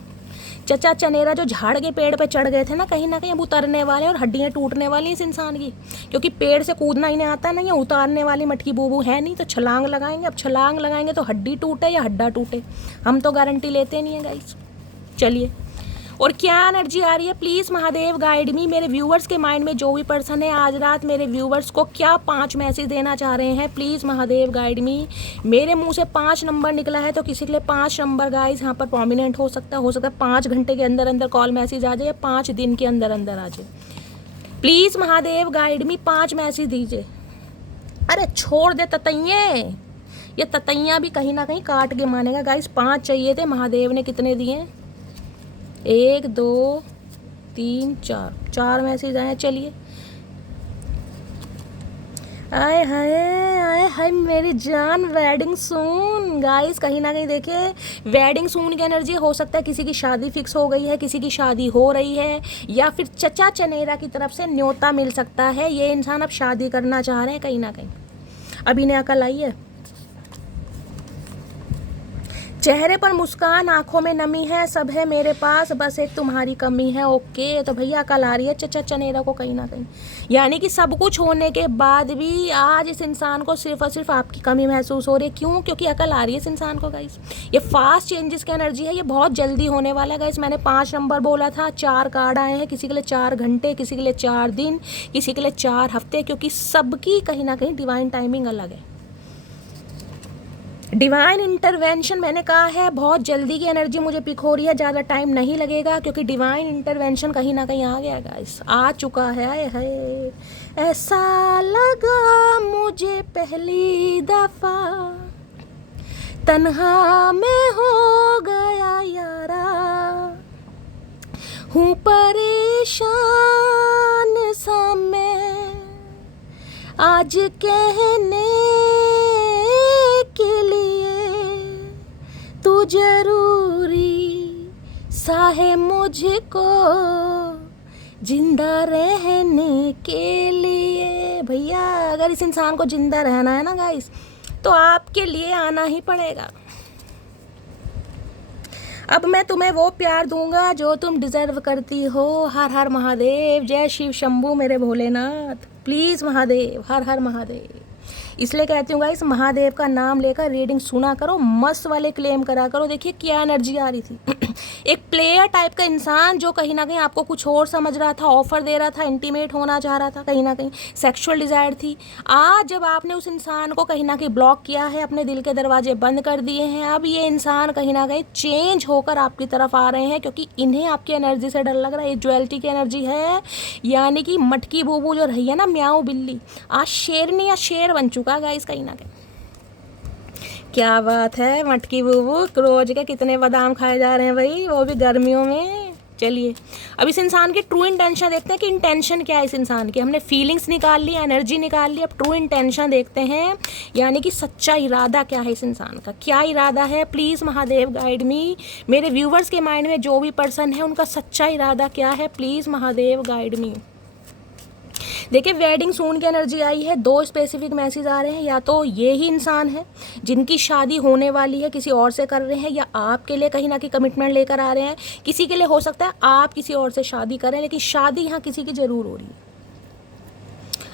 चचा चनेरा जो झाड़ के पेड़ पे चढ़ गए थे ना कहीं अब उतरने वाले, और हड्डियाँ टूटने वाली इस इंसान की, क्योंकि पेड़ से कूदना इन्हें आता नहीं है, उतारने वाली मटकी बूबू है नहीं, तो छलांग लगाएंगे। अब छलांग लगाएंगे तो हड्डी टूटे या हड्डा टूटे, हम तो गारंटी लेते नहीं है गाइस। चलिए, और क्या एनर्जी आ रही है, प्लीज़ महादेव गाइड मी, मेरे व्यूवर्स के माइंड में जो भी पर्सन है आज रात मेरे व्यूवर्स को क्या 5 मैसेज देना चाह रहे हैं, प्लीज़ महादेव गाइड मी। मेरे मुंह से 5 नंबर निकला है, तो किसी के लिए 5 नंबर गाइस यहाँ पर प्रोमिनेंट हो सकता है 5 घंटे के अंदर अंदर कॉल मैसेज आ जाए, या 5 दिन के अंदर अंदर आ जाए। Please Mahadev guide me, 5 message दीजिए। अरे छोड़ दे ततैये, ये ततैया भी कहीं ना कहीं काट के मानेगा गाइस। 5 चाहिए थे, महादेव ने कितने दिए, 1 2 3 4 मैसेज आए। चलिए, आए हाय मेरी जान, वेडिंग सून गाइस, कहीं ना कहीं देखिए वेडिंग सून की एनर्जी हो सकता है किसी की शादी फिक्स हो गई है, किसी की शादी हो रही है, या फिर चचा चनेरा की तरफ से न्योता मिल सकता है। ये इंसान अब शादी करना चाह रहे हैं कहीं ना कहीं, अभी ने अकल आई है। चेहरे पर मुस्कान, आंखों में नमी है, सब है मेरे पास, बस एक तुम्हारी कमी है। ओके, तो भैया अकल आ रही है चचा चनेरा को कहीं ना कहीं, यानी कि सब कुछ होने के बाद भी आज इस इंसान को सिर्फ और सिर्फ आपकी कमी महसूस हो रही है। क्यों? क्योंकि अकल आ रही है इस इंसान को गाइस। ये फास्ट चेंजेस की एनर्जी है, ये बहुत जल्दी होने वाला है गाइस। मैंने 5 नंबर बोला था, 4 कार्ड आए हैं, किसी के लिए 4 घंटे, किसी के लिए 4 दिन, किसी के लिए 4 हफ्ते, क्योंकि सबकी कहीं ना कहीं डिवाइन टाइमिंग अलग है। डिवाइन इंटरवेंशन मैंने कहा है, बहुत जल्दी की एनर्जी मुझे पिक हो रही है, ज़्यादा टाइम नहीं लगेगा, क्योंकि डिवाइन इंटरवेंशन कहीं ना कहीं आ गया गाइस, आ चुका है। आए हाय, ऐसा लगा मुझे पहली दफा, तन्हा में हो गया यारा, हूँ परेशान सा मैं आज कहने के लिए, तू जरूर आशा है मुझको जिंदा रहने के लिए। भैया अगर इस इंसान को जिंदा रहना है ना गाइस, तो आपके लिए आना ही पड़ेगा। अब मैं तुम्हें वो प्यार दूंगा जो तुम डिजर्व करती हो। हर हर महादेव, जय शिव शंभू मेरे भोलेनाथ, प्लीज़ महादेव, हर हर महादेव। इसलिए कहती हूँ गाइस, महादेव का नाम लेकर रीडिंग सुना करो, मस्त वाले क्लेम करा करो। देखिए क्या एनर्जी आ रही थी। एक प्लेयर टाइप का इंसान जो कहीं ना कहीं आपको कुछ और समझ रहा था, ऑफर दे रहा था, इंटीमेट होना चाह रहा था, कहीं ना कहीं सेक्सुअल डिज़ायर थी। आज जब आपने उस इंसान को कहीं ना कहीं ब्लॉक किया है, अपने दिल के दरवाजे बंद कर दिए हैं, अब ये इंसान कहीं ना कहीं चेंज होकर आपकी तरफ आ रहे हैं, क्योंकि इन्हें आपकी एनर्जी से डर लग रहा है। ये ज्वेलिटी की एनर्जी है, यानी कि मटकी बूबू जो रही है ना, म्याऊ बिल्ली, आज शेरनी या शेर बन चुका गाइस कहीं ना कहीं। क्या बात है मटकी बूबू, रोज के कितने बादाम खाए जा रहे हैं भाई, वो भी गर्मियों में। चलिए अब इस इंसान की ट्रू इंटेंशन देखते हैं कि इंटेंशन क्या है इस इंसान की। हमने फीलिंग्स निकाल ली, एनर्जी निकाल ली, अब ट्रू इंटेंशन देखते हैं, यानी कि सच्चा इरादा क्या है इस इंसान का, क्या इरादा है। प्लीज़ महादेव गाइड मी। मेरे व्यूवर्स के माइंड में जो भी पर्सन है उनका सच्चा इरादा क्या है, प्लीज़ महादेव गाइड मी। देखिए वेडिंग सून की एनर्जी आई है, दो स्पेसिफिक मैसेज आ रहे हैं। या तो ये ही इंसान है जिनकी शादी होने वाली है, किसी और से कर रहे हैं, या आपके लिए कहीं ना कहीं कमिटमेंट लेकर आ रहे हैं। किसी के लिए हो सकता है आप किसी और से शादी करें, लेकिन शादी यहाँ किसी की ज़रूर हो रही है।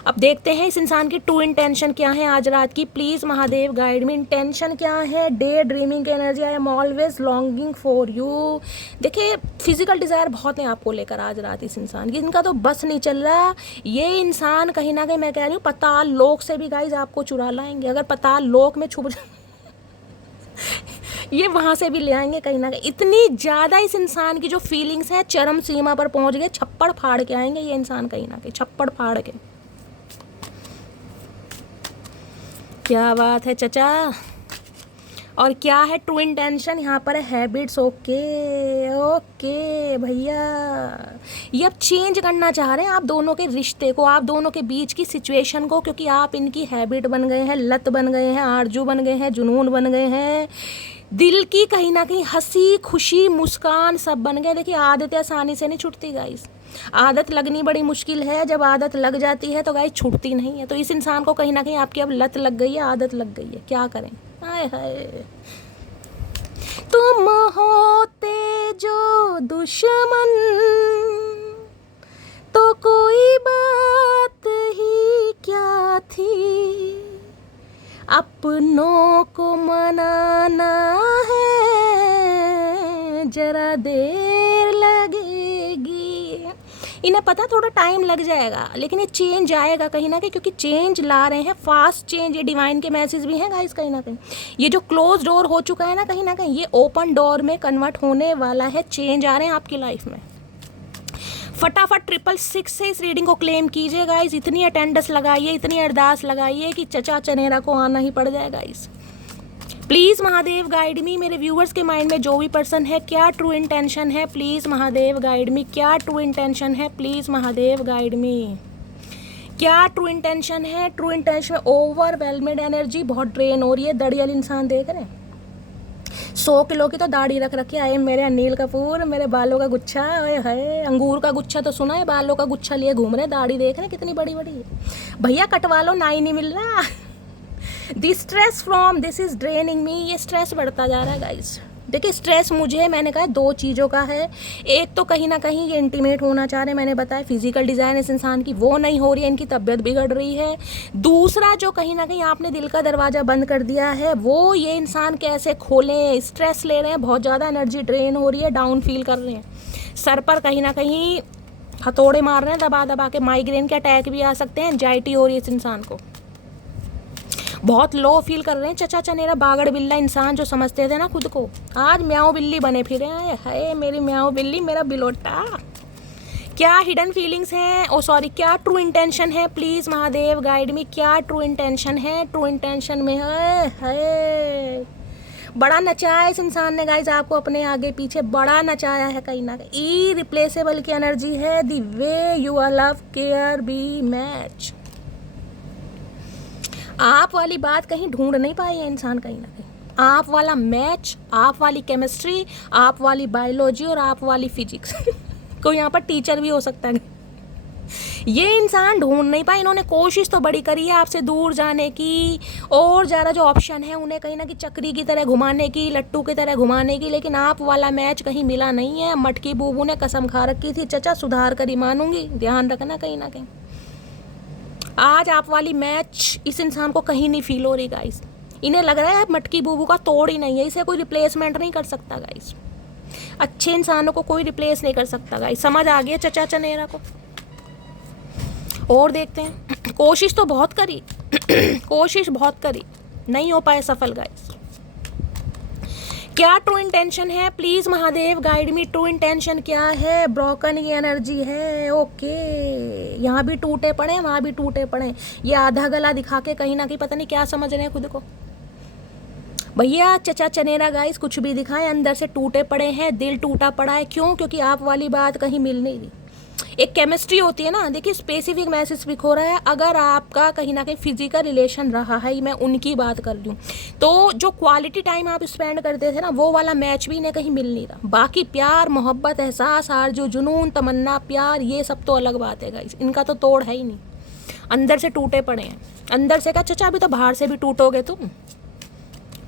अब देखते हैं इस इंसान की ट्रू इंटेंशन क्या है आज रात की। प्लीज़ महादेव गाइड में इंटेंशन क्या है। डे ड्रीमिंग की energy, I am always longing for you. देखिए फिजिकल डिज़ायर बहुत है आपको लेकर आज रात इस इंसान की, इनका तो बस नहीं चल रहा। ये इंसान कहीं ना कहीं, मैं कह रही हूँ, पाताल लोक से भी गाइज आपको चुरा लाएंगे। अगर पाताल लोक में छुप ये वहाँ से भी ले आएंगे कहीं ना कहीं। इतनी ज़्यादा इस इंसान की जो फीलिंग्स हैं चरम सीमा पर पहुँच गए, छप्पड़ फाड़ के आएंगे ये इंसान कहीं ना कहीं, छप्पड़ फाड़ के। क्या बात है चचा। और क्या है ट्रू इंटेंशन यहाँ पर है, हैबिट्स। ओके भैया, ये अब चेंज करना चाह रहे हैं आप दोनों के रिश्ते को, आप दोनों के बीच की सिचुएशन को, क्योंकि आप इनकी हैबिट बन गए हैं, लत बन गए हैं, आरजू बन गए हैं, जुनून बन गए हैं, दिल की कहीं ना कहीं हंसी खुशी मुस्कान सब बन गए। देखिए आदतें आसानी से नहीं छूटती गाइस, आदत लगनी बड़ी मुश्किल है। जब आदत लग जाती है तो गाइस छूटती नहीं है। तो इस इंसान को कहीं ना कहीं आपकी अब लत लग गई है, आदत लग गई है, क्या करें। हाय हाय, तुम होते जो दुश्मन तो कोई बात ही क्या थी, अपनों को मनाना है जरा देर लगेगी। इन्हें पता थोड़ा टाइम लग जाएगा, लेकिन ये चेंज आएगा कहीं ना कहीं, क्योंकि चेंज ला रहे हैं, फास्ट चेंज। ये डिवाइन के मैसेज भी हैं गाइस कहीं ना कहीं। ये जो क्लोज डोर हो चुका है ना कहीं ना कहीं, ये ओपन डोर में कन्वर्ट होने वाला है। चेंज आ रहे हैं आपकी लाइफ में। फटाफट 666 से इस रीडिंग को क्लेम कीजिए गाइस। इतनी अटेंडेंस लगाइए, इतनी अरदास लगाइए कि चचा चनेरा को आना ही पड़ जाए गाइस। प्लीज़ महादेव गाइड मी। मेरे व्यूवर्स के माइंड में जो भी पर्सन है, क्या ट्रू इंटेंशन है, प्लीज़ महादेव गाइड मी। क्या ट्रू इंटेंशन है, प्लीज़ महादेव गाइड मी। क्या ट्रू इंटेंशन है। ट्रू इंटेंशन में ओवरवेलमेड एनर्जी, बहुत ड्रेन हो रही है। दड़ियल इंसान देख रहे हैं, 100 किलो की तो दाढ़ी रख रखी है। मेरे अनिल कपूर, मेरे बालों का गुच्छा है, अंगूर का गुच्छा तो सुना है, बालों का गुच्छा लिए घूम रहे, दाढ़ी देख रहे कितनी बड़ी बड़ी है। भैया कटवा लो, नाई नहीं मिल रहा। This stress from this is draining me. ये स्ट्रेस बढ़ता जा रहा है गाइस। देखिए स्ट्रेस मुझे, मैंने कहा दो चीज़ों का है। एक तो कहीं ना कहीं ये इंटीमेट होना चाह रहे हैं, मैंने बताया फिजिकल डिज़ाइन इस इंसान की वो नहीं हो रही है, इनकी तबीयत बिगड़ रही है। दूसरा जो कहीं ना कहीं आपने दिल का दरवाज़ा बंद कर दिया है, वो ये इंसान कैसे खोलें। स्ट्रेस ले रहे हैं, बहुत ज़्यादा एनर्जी ड्रेन हो रही है, डाउन फील कर रहे हैं, सर पर कहीं ना कहीं हथौड़े मार रहे हैं दबा दबा के। माइग्रेन के अटैक भी आ सकते हैं, एंजाइटी हो रही है इस इंसान को, बहुत लो फील कर रहे हैं। चचा चनेरा बागड़ बिल्ला इंसान जो समझते थे ना खुद को, आज म्याऊ बिल्ली बने फिरे हैं। हाय मेरी म्याऊ बिल्ली, मेरा बिलोटा। क्या हिडन फीलिंग्स हैं, ओ सॉरी, क्या ट्रू इंटेंशन है, प्लीज़ महादेव गाइड मी। क्या ट्रू इंटेंशन है। ट्रू इंटेंशन में है बड़ा नचाया इस इंसान ने गाइज आपको, अपने आगे पीछे बड़ा नचाया है कहीं ना कहीं। इरिप्लेसेबल की एनर्जी है। The way you are love care be match. आप वाली बात कहीं ढूंढ नहीं पाए ये इंसान कहीं ना कहीं। आप वाला मैच, आप वाली केमिस्ट्री, आप वाली बायोलॉजी और आप वाली फिजिक्स कोई यहाँ पर टीचर भी हो सकता है। ये इंसान ढूंढ नहीं पाए। इन्होंने कोशिश तो बड़ी करी है आपसे दूर जाने की, और ज़्यादा जो ऑप्शन है उन्हें कहीं ना कहीं चक्री की तरह घुमाने की, लट्टू की तरह घुमाने की, लेकिन आप वाला मैच कहीं मिला नहीं है। मटकी बूबू ने कसम खा रखी थी, चचा सुधार कर ही मानूंगी, ध्यान रखना कहीं ना कहीं। आज आप वाली मैच इस इंसान को कहीं नहीं फील हो रही गाइस। इन्हें लग रहा है मटकी बूबू का तोड़ ही नहीं है, इसे कोई रिप्लेसमेंट नहीं कर सकता गाइस। अच्छे इंसानों को कोई रिप्लेस नहीं कर सकता गाइस। समझ आ गया चचा चनेरा को। और देखते हैं। कोशिश तो बहुत करी कोशिश बहुत करी, नहीं हो पाए सफल गाइस। क्या ट्रू इंटेंशन है? Please Mahadev guide me, true intention क्या है? ब्रोकन की एनर्जी है, ओके। यहाँ भी टूटे पड़े, वहाँ भी टूटे पड़े। ये आधा गला दिखा के कहीं ना कहीं पता नहीं क्या समझ रहे हैं खुद को। भैया चचा चनेरा गाइस कुछ भी दिखाएं, अंदर से टूटे पड़े हैं, दिल टूटा पड़ा है। क्यों? क्योंकि आप वाली बात कहीं मिल नहीं रही। एक केमिस्ट्री होती है ना, देखिए स्पेसिफिक मैसेज भी हो रहा है। अगर आपका कहीं ना कहीं फिजिकल रिलेशन रहा है, मैं उनकी बात कर लूँ तो जो क्वालिटी टाइम आप स्पेंड करते थे ना, वो वाला मैच भी इन्हें कहीं मिल नहीं रहा। बाकी प्यार, मोहब्बत, एहसास, आरज़ू, जुनून, तमन्ना, प्यार, ये सब तो अलग बात है गाइस। इनका तो तोड़ है ही नहीं, अंदर से टूटे पड़े हैं। अंदर से क्या चचा, अभी तो बाहर से भी टूटोगे तुम।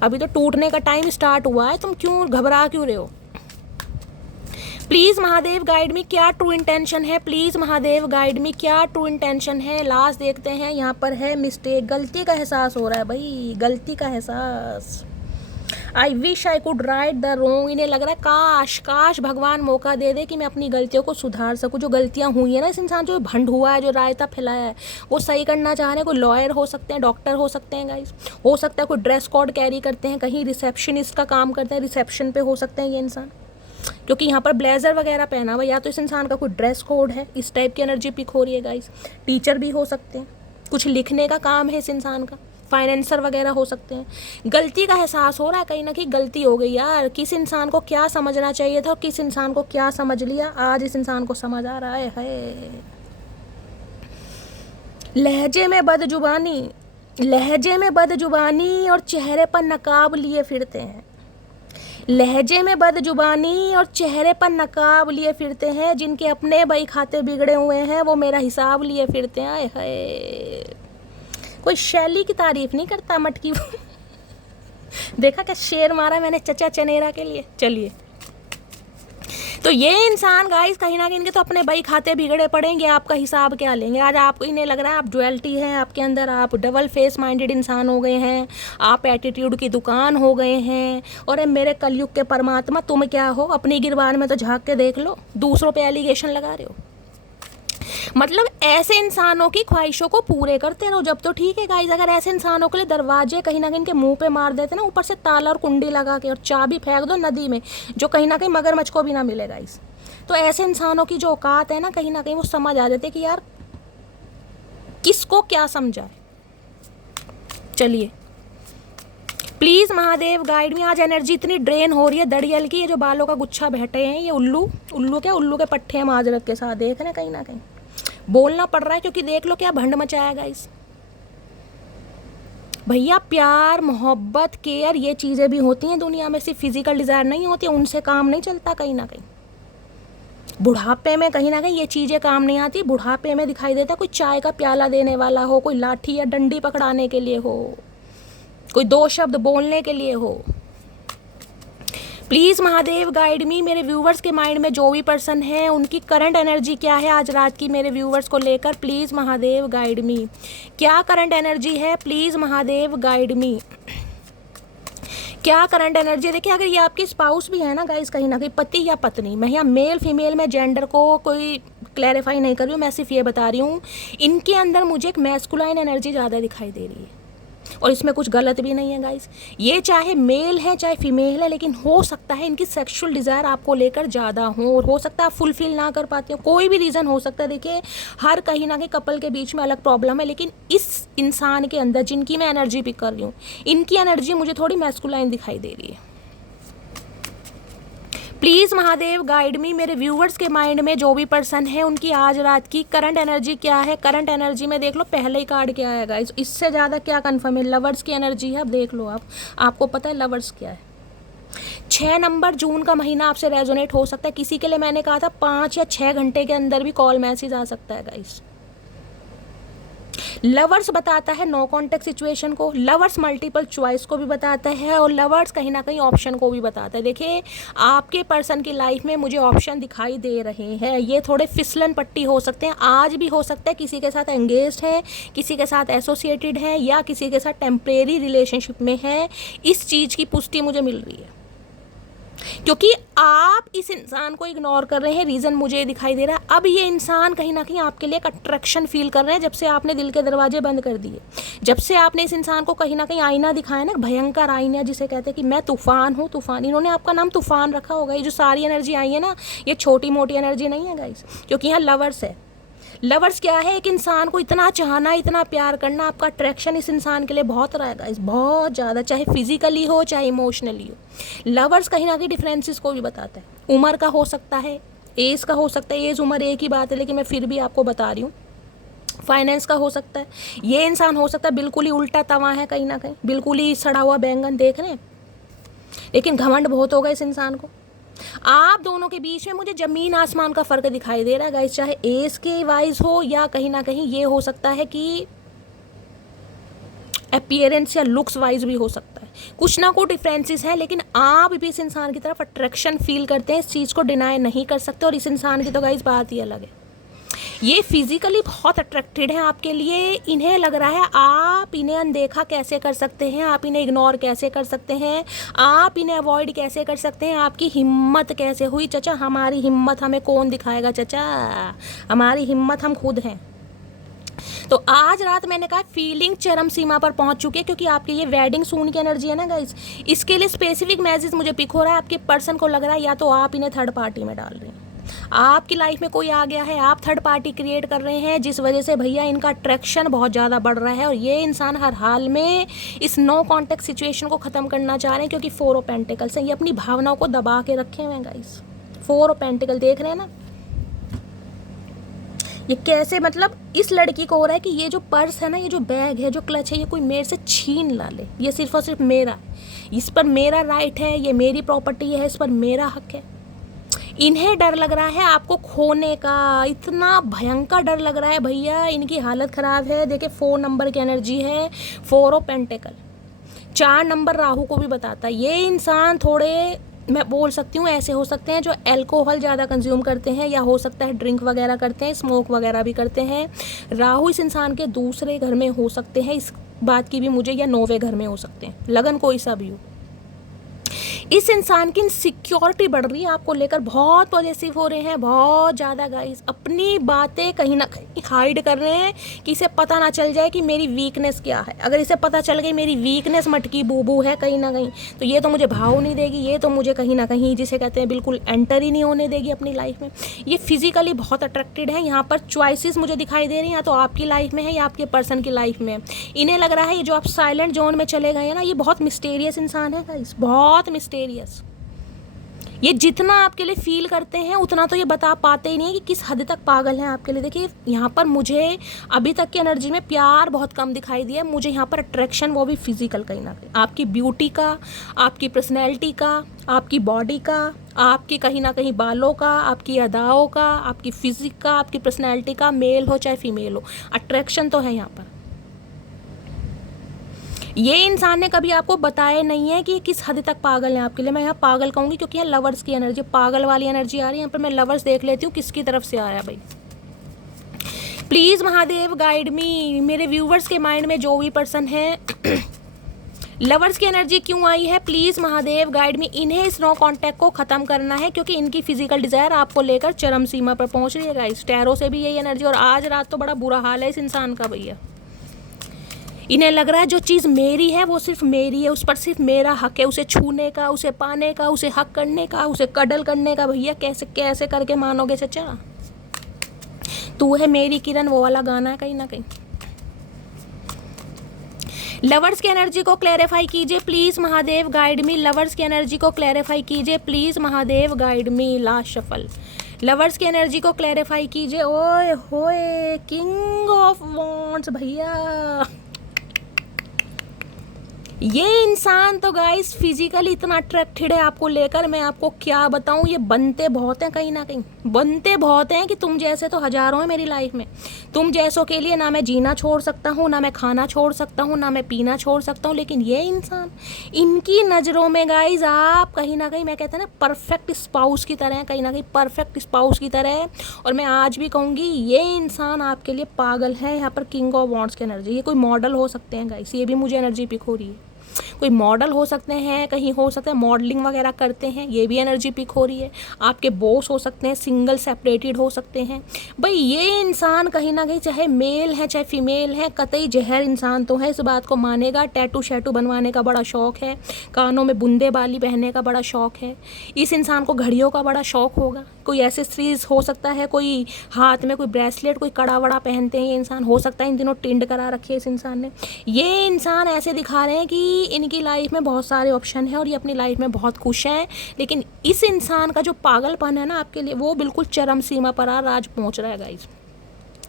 अभी तो टूटने का टाइम स्टार्ट हुआ है, तुम क्यों घबरा क्यों रहे हो? प्लीज़ महादेव गाइड में क्या ट्रू इंटेंशन है? प्लीज़ महादेव गाइड में क्या ट्रू इंटेंशन है? लास्ट देखते हैं। यहाँ पर है मिस्टेक, गलती का एहसास हो रहा है भाई, गलती का एहसास। I wish I could write the wrong. इन्हें लग रहा है काश काश भगवान मौका दे दे कि मैं अपनी गलतियों को सुधार सकूं। जो गलतियां हुई है ना, इस इंसान जो भंड हुआ है, जो रायता फैलाया है, वो सही करना चाह रहे हैं। कोई लॉयर हो सकते हैं, डॉक्टर हो सकते हैं गाइस, हो सकता है कोई ड्रेस कोड कैरी करते हैं, कहीं रिसेप्शनिस्ट का काम करते हैं, रिसेप्शन पे हो सकते हैं ये इंसान, क्योंकि यहाँ पर ब्लेजर वगैरह पहना हुआ। या तो इस इंसान का कोई ड्रेस कोड है, इस टाइप की एनर्जी पिक हो रही है गाइस। टीचर भी हो सकते हैं, कुछ लिखने का काम है इस इंसान का, फाइनेंसर वगैरह हो सकते हैं। गलती का एहसास हो रहा है कहीं ना कहीं, गलती हो गई यार। किस इंसान को क्या समझना चाहिए था और किस इंसान को क्या समझ लिया, आज इस इंसान को समझ आ रहा है। लहजे में बदजुबानी, लहजे में बदजुबानी और चेहरे पर नकाब लिए फिरते हैं। लहजे में बदजुबानी और चेहरे पर नकाब लिए फिरते हैं। जिनके अपने बही खाते बिगड़े हुए हैं, वो मेरा हिसाब लिए फिरते हैं। आए हाय, कोई शैली की तारीफ नहीं करता मटकी देखा क्या शेर मारा मैंने चचा चनेरा के लिए। चलिए, तो ये इंसान गाइस कहीं ना कहीं इनके तो अपने भाई खाते बिगड़े पड़ेंगे। आपका हिसाब क्या लेंगे? आज आपको इन्हें लग रहा है आप डुअलिटी हैं आपके अंदर, आप डबल फेस माइंडेड इंसान हो गए हैं, आप एटीट्यूड की दुकान हो गए हैं। और मेरे कलयुग के परमात्मा, तुम क्या हो? अपनी गिरबान में तो झांक के देख लो, दूसरों पे एलिगेशन लगा रहे हो। मतलब ऐसे इंसानों की ख्वाहिशों को पूरे करते रहो जब तो ठीक है गाइस। अगर ऐसे इंसानों के लिए दरवाजे कहीं ना कहीं इनके मुंह पे मार देते ना, ऊपर से ताला और कुंडी लगा के, और चाबी फेंक दो नदी में, जो कहीं ना कहीं मगरमच्छ को भी ना मिले गाइस, तो ऐसे इंसानों की जो औकात है ना कहीं वो समझ आ जाते कि यार किसको क्या समझा। चलिए प्लीज़ महादेव गाइड में। आज एनर्जी इतनी ड्रेन हो रही है दड़ियल की। ये जो बालों का गुच्छा बैठे हैं, ये उल्लू उल्लू के पट्टे हैं माजरत के साथ, देख रहे हैं कहीं ना कहीं बोलना पड़ रहा है, क्योंकि देख लो क्या भंड मचाया गाइस। भैया प्यार, मोहब्बत, केयर, ये चीज़ें भी होती हैं दुनिया में, सिर्फ फिजिकल डिज़ायर नहीं होती, उनसे काम नहीं चलता। कहीं ना कहीं बुढ़ापे में कहीं ना कहीं ये चीज़ें काम नहीं आती। बुढ़ापे में दिखाई देता कोई चाय का प्याला देने वाला हो, कोई लाठी या डंडी पकड़ाने के लिए हो, कोई दो शब्द बोलने के लिए हो। प्लीज़ महादेव गाइड मी। मेरे व्यूवर्स के माइंड में जो भी पर्सन है, उनकी करंट एनर्जी क्या है आज रात की मेरे व्यूवर्स को लेकर? प्लीज़ महादेव गाइड मी। क्या करंट एनर्जी है? प्लीज़ महादेव गाइड मी। क्या करंट एनर्जी? देखिए अगर ये आपकी स्पाउस भी है ना गाइस, कहीं ना कहीं पति या पत्नी, मैं यहाँ मेल फीमेल में जेंडर को कोई क्लैरिफाई नहीं कर रही हूँ, मैं सिर्फ ये बता रही हूँ इनके अंदर मुझे एक मैस्कुलाइन एनर्जी ज़्यादा दिखाई दे रही है। और इसमें कुछ गलत भी नहीं है गाइस, ये चाहे मेल है चाहे फीमेल है, लेकिन हो सकता है इनकी सेक्सुअल डिज़ायर आपको लेकर ज़्यादा हो, और हो सकता है आप फुलफिल ना कर पाते हो, कोई भी रीज़न हो सकता है। देखिए हर कहीं ना कहीं कपल के बीच में अलग प्रॉब्लम है, लेकिन इस इंसान के अंदर जिनकी मैं एनर्जी पिक कर रही हूँ, इनकी एनर्जी मुझे थोड़ी मैस्कुलाइन दिखाई दे रही है। प्लीज़ महादेव गाइड मी, मेरे व्यूवर्स के माइंड में जो भी पर्सन है उनकी आज रात की करंट एनर्जी क्या है। करंट एनर्जी में देख लो पहले ही कार्ड क्या आएगा, इससे ज़्यादा क्या कंफर्म है। लवर्स की एनर्जी है, अब देख लो आपको पता है लवर्स क्या है। 6 नंबर जून का महीना आपसे रेजोनेट हो सकता है। किसी के लिए मैंने कहा था 5 या 6 घंटे के अंदर भी कॉल मैसेज आ सकता है गाइस। लवर्स बताता है नो कॉन्टेक्ट सिचुएशन को, लवर्स मल्टीपल चॉइस को भी बताता है, और लवर्स कहीं ना कहीं ऑप्शन को भी बताता है। देखिए आपके पर्सन की लाइफ में मुझे ऑप्शन दिखाई दे रहे हैं। ये थोड़े फिसलन पट्टी हो सकते हैं, आज भी हो सकता है किसी के साथ एंगेज्ड है, किसी के साथ एसोसिएटेड है, या किसी के साथ टेम्परेरी रिलेशनशिप में है। इस चीज़ की पुष्टि मुझे मिल रही है, क्योंकि आप इस इंसान को इग्नोर कर रहे हैं। रीज़न मुझे दिखाई दे रहा है, अब ये इंसान कहीं ना कहीं आपके लिए एक अट्रैक्शन फील कर रहे हैं। जब से आपने दिल के दरवाजे बंद कर दिए, जब से आपने इस इंसान को कहीं ना कहीं आईना दिखाया ना, भयंकर आईना जिसे कहते हैं कि मैं तूफान हूँ, तूफान। इन्होंने आपका नाम तूफान रखा होगा। ये जो सारी एनर्जी आई है ना, ये छोटी मोटी एनर्जी नहीं है गाइस, क्योंकि यहाँ लवर्स है। लवर्स क्या है, एक इंसान को इतना चाहना, इतना प्यार करना। आपका अट्रैक्शन इस इंसान के लिए बहुत रहेगा, इस बहुत ज़्यादा, चाहे फिजिकली हो चाहे इमोशनली हो। लवर्स कहीं ना कहीं डिफरेंसेस को भी बताता है। उम्र का हो सकता है, एज का हो सकता है, एज उम्र एक ही बात है, लेकिन मैं फिर भी आपको बता रही हूँ। फाइनेंस का हो सकता है। ये इंसान हो सकता है बिल्कुल ही उल्टा तवा है, कहीं ना कहीं बिल्कुल ही सड़ा हुआ बैंगन देख रहे हैं, लेकिन घमंड बहुत होगा इस इंसान को। आप दोनों के बीच में मुझे ज़मीन आसमान का फ़र्क दिखाई दे रहा है गाइस, चाहे एज के वाइज हो या कहीं ना कहीं ये हो सकता है कि अपीयरेंस या लुक्स वाइज भी हो सकता है। कुछ ना कुछ डिफरेंसेस हैं, लेकिन आप भी इस इंसान की तरफ अट्रैक्शन फील करते हैं, इस चीज़ को डिनाई नहीं कर सकते। और इस इंसान की तो गाइस बात ही अलग है। ये फिजिकली बहुत अट्रैक्टेड है आपके लिए। इन्हें लग रहा है आप इन्हें अनदेखा कैसे कर सकते हैं, आप इन्हें इग्नोर कैसे कर सकते हैं, आप इन्हें अवॉइड कैसे कर सकते हैं। आपकी हिम्मत कैसे हुई चचा, हमारी हिम्मत हमें कौन दिखाएगा चचा, हमारी हिम्मत हम खुद हैं। तो आज रात मैंने कहा फीलिंग चरम सीमा पर पहुंच चुकी है, क्योंकि आपकी ये वेडिंग सून की एनर्जी है ना गाइस। इसके लिए स्पेसिफिक मैसेज मुझे पिक हो रहा है। आपके पर्सन को लग रहा है या तो आप इन्हें थर्ड पार्टी में डाल रहे हैं, आपकी लाइफ में कोई आ गया है, आप थर्ड पार्टी क्रिएट कर रहे हैं, जिस वजह से भैया इनका अट्रैक्शन बहुत ज़्यादा बढ़ रहा है। और ये इंसान हर हाल में इस नो कॉन्टेक्ट सिचुएशन को ख़त्म करना चाह रहे हैं, क्योंकि 4 ऑफ पेंटिकल्स हैं। ये अपनी भावनाओं को दबा के रखे हुए हैं गाइस। 4 ऑफ पेंटिकल देख रहे हैं ना, ये कैसे, मतलब इस लड़की को हो रहा है कि ये जो पर्स है ना, ये जो बैग है, जो क्लच है, ये कोई मेरे से छीन ना ले। ये सिर्फ और सिर्फ मेरा है, इस पर मेरा राइट है, ये मेरी प्रॉपर्टी है, इस पर मेरा हक है। इन्हें डर लग रहा है आपको खोने का, इतना भयंकर डर लग रहा है भैया, इनकी हालत ख़राब है। देखिए 4 नंबर की एनर्जी है, 4 ऑफ पेंटिकल। 4 नंबर राहु को भी बताता है। ये इंसान थोड़े, मैं बोल सकती हूँ ऐसे हो सकते हैं जो अल्कोहल ज़्यादा कंज्यूम करते हैं, या हो सकता है ड्रिंक वगैरह करते हैं, स्मोक वगैरह भी करते हैं। राहु इस इंसान के दूसरे घर में हो सकते हैं, इस बात की भी मुझे, या 9वें घर में हो सकते हैं, लगन कोई सा भी हो। इस इंसान की इनसिक्योरिटी बढ़ रही है आपको लेकर, बहुत पॉजिटिव हो रहे हैं, बहुत ज़्यादा गाइस। अपनी बातें कहीं ना कहीं हाइड कर रहे हैं कि इसे पता ना चल जाए कि मेरी वीकनेस क्या है। अगर इसे पता चल गई मेरी वीकनेस मटकी बूबू है कहीं ना कहीं, तो ये तो मुझे भाव नहीं देगी, ये तो मुझे कहीं ना कहीं जिसे कहते हैं बिल्कुल एंटर ही नहीं होने देगी अपनी लाइफ में। ये फिजिकली बहुत अट्रैक्टेड है। यहाँ पर चॉइसेस मुझे दिखाई दे रही हैं, या तो आपकी लाइफ में है या आपके पर्सन की लाइफ में। इन्हें लग रहा है ये जो आप साइलेंट जोन में चले गए हैं ना, ये बहुत मिस्टेरियस इंसान है गाइस, बहुत मिस्टेरियस। ये जितना आपके लिए फील करते हैं उतना तो ये बता पाते ही नहीं है कि किस हद तक पागल हैं आपके लिए। देखिए यहाँ पर मुझे अभी तक की एनर्जी में प्यार बहुत कम दिखाई दिया, मुझे यहाँ पर अट्रैक्शन, वो भी फिजिकल कहीं ना कहीं, आपकी ब्यूटी का, आपकी पर्सनैलिटी का, आपकी बॉडी का, आपकी कहीं ना कहीं बालों का, आपकी अदाओं का, आपकी फिजिक का, आपकी पर्सनैलिटी का, मेल हो चाहे फीमेल हो, अट्रैक्शन तो है यहाँ पर। ये इंसान ने कभी आपको बताया नहीं है कि किस हद तक पागल है आपके लिए। मैं यहाँ पागल कहूँगी क्योंकि यहाँ लवर्स की एनर्जी, पागल वाली एनर्जी आ रही है। यहाँ पर मैं लवर्स देख लेती हूँ किसकी तरफ से आया भाई। प्लीज़ महादेव गाइड मी, मेरे व्यूवर्स के माइंड में जो भी पर्सन है लवर्स की एनर्जी क्यों आई है, प्लीज़ महादेव गाइड मी। इन्हें इस नो कॉन्टैक्ट को ख़त्म करना है, क्योंकि इनकी फिजिकल डिज़ायर आपको लेकर चरम सीमा पर पहुँच रही है गाइस। टैरो से भी यही एनर्जी, और आज रात तो बड़ा बुरा हाल है इस इंसान का भैया। इन्हें लग रहा है जो चीज़ मेरी है वो सिर्फ मेरी है, उस पर सिर्फ मेरा हक है, उसे छूने का, उसे पाने का, उसे हक करने का, उसे कडल करने का। भैया कैसे कैसे करके मानोगे चचा, तू है मेरी किरण, वो वाला गाना है कहीं ना कहीं। लवर्स की एनर्जी को क्लैरिफाई कीजिए please Mahadev guide me. Lovers की एनर्जी को क्लैरिफाई कीजिए please Mahadev guide me. Last shuffle. Lovers की एनर्जी को क्लैरिफाई कीजिए। ओए होए किंग ऑफ वॉन्ड्स भैया, ये इंसान तो गाइस फिजिकली इतना अट्रैक्टेड है आपको लेकर, मैं आपको क्या बताऊं। ये बनते बहुत हैं, कहीं ना कहीं बनते बहुत हैं कि तुम जैसे तो हजारों हैं मेरी लाइफ में। तुम जैसों के लिए ना मैं जीना छोड़ सकता हूँ, ना मैं खाना छोड़ सकता हूँ, ना मैं पीना छोड़ सकता हूँ, लेकिन ये इंसान, इनकी नज़रों में गाइस आप कहीं ना कहीं, मैं कहता है ना, परफेक्ट स्पाउस की तरह है, कहीं ना कहीं परफेक्ट स्पाउस की तरह है। और मैं आज भी कहूँगी ये इंसान आपके लिए पागल है। यहाँ पर किंग ऑफ वॉन्ड्स की एनर्जी, ये कोई मॉडल हो सकते हैं गाइस, ये भी मुझे एनर्जी पिक हो रही है। कोई मॉडल हो सकते हैं, कहीं हो सकता है मॉडलिंग वगैरह करते हैं, ये भी एनर्जी पिक हो रही है। आपके बॉस हो सकते हैं, सिंगल सेपरेटेड हो सकते हैं। भाई ये इंसान कहीं ना कहीं चाहे मेल है चाहे फीमेल है, कतई जहर इंसान तो है, इस बात को मानेगा। टैटू शैटू बनवाने का बड़ा शौक है, कानों में बुंदे बाली पहनने का बड़ा शौक है। इस इंसान को घड़ियों का बड़ा शौक होगा, कोई एसेसरीज हो सकता है, कोई हाथ में कोई ब्रेसलेट कोई कड़ा वड़ा पहनते हैं ये इंसान, हो सकता है इन दिनों टिंड करा रखी है इस इंसान ने। ये इंसान ऐसे दिखा रहे हैं कि इनकी लाइफ में बहुत सारे ऑप्शन हैं और ये अपनी लाइफ में बहुत खुश हैं, लेकिन इस इंसान का जो पागलपन है ना आपके लिए, वो बिल्कुल चरम सीमा पर आज पहुंच रहा है गाइस।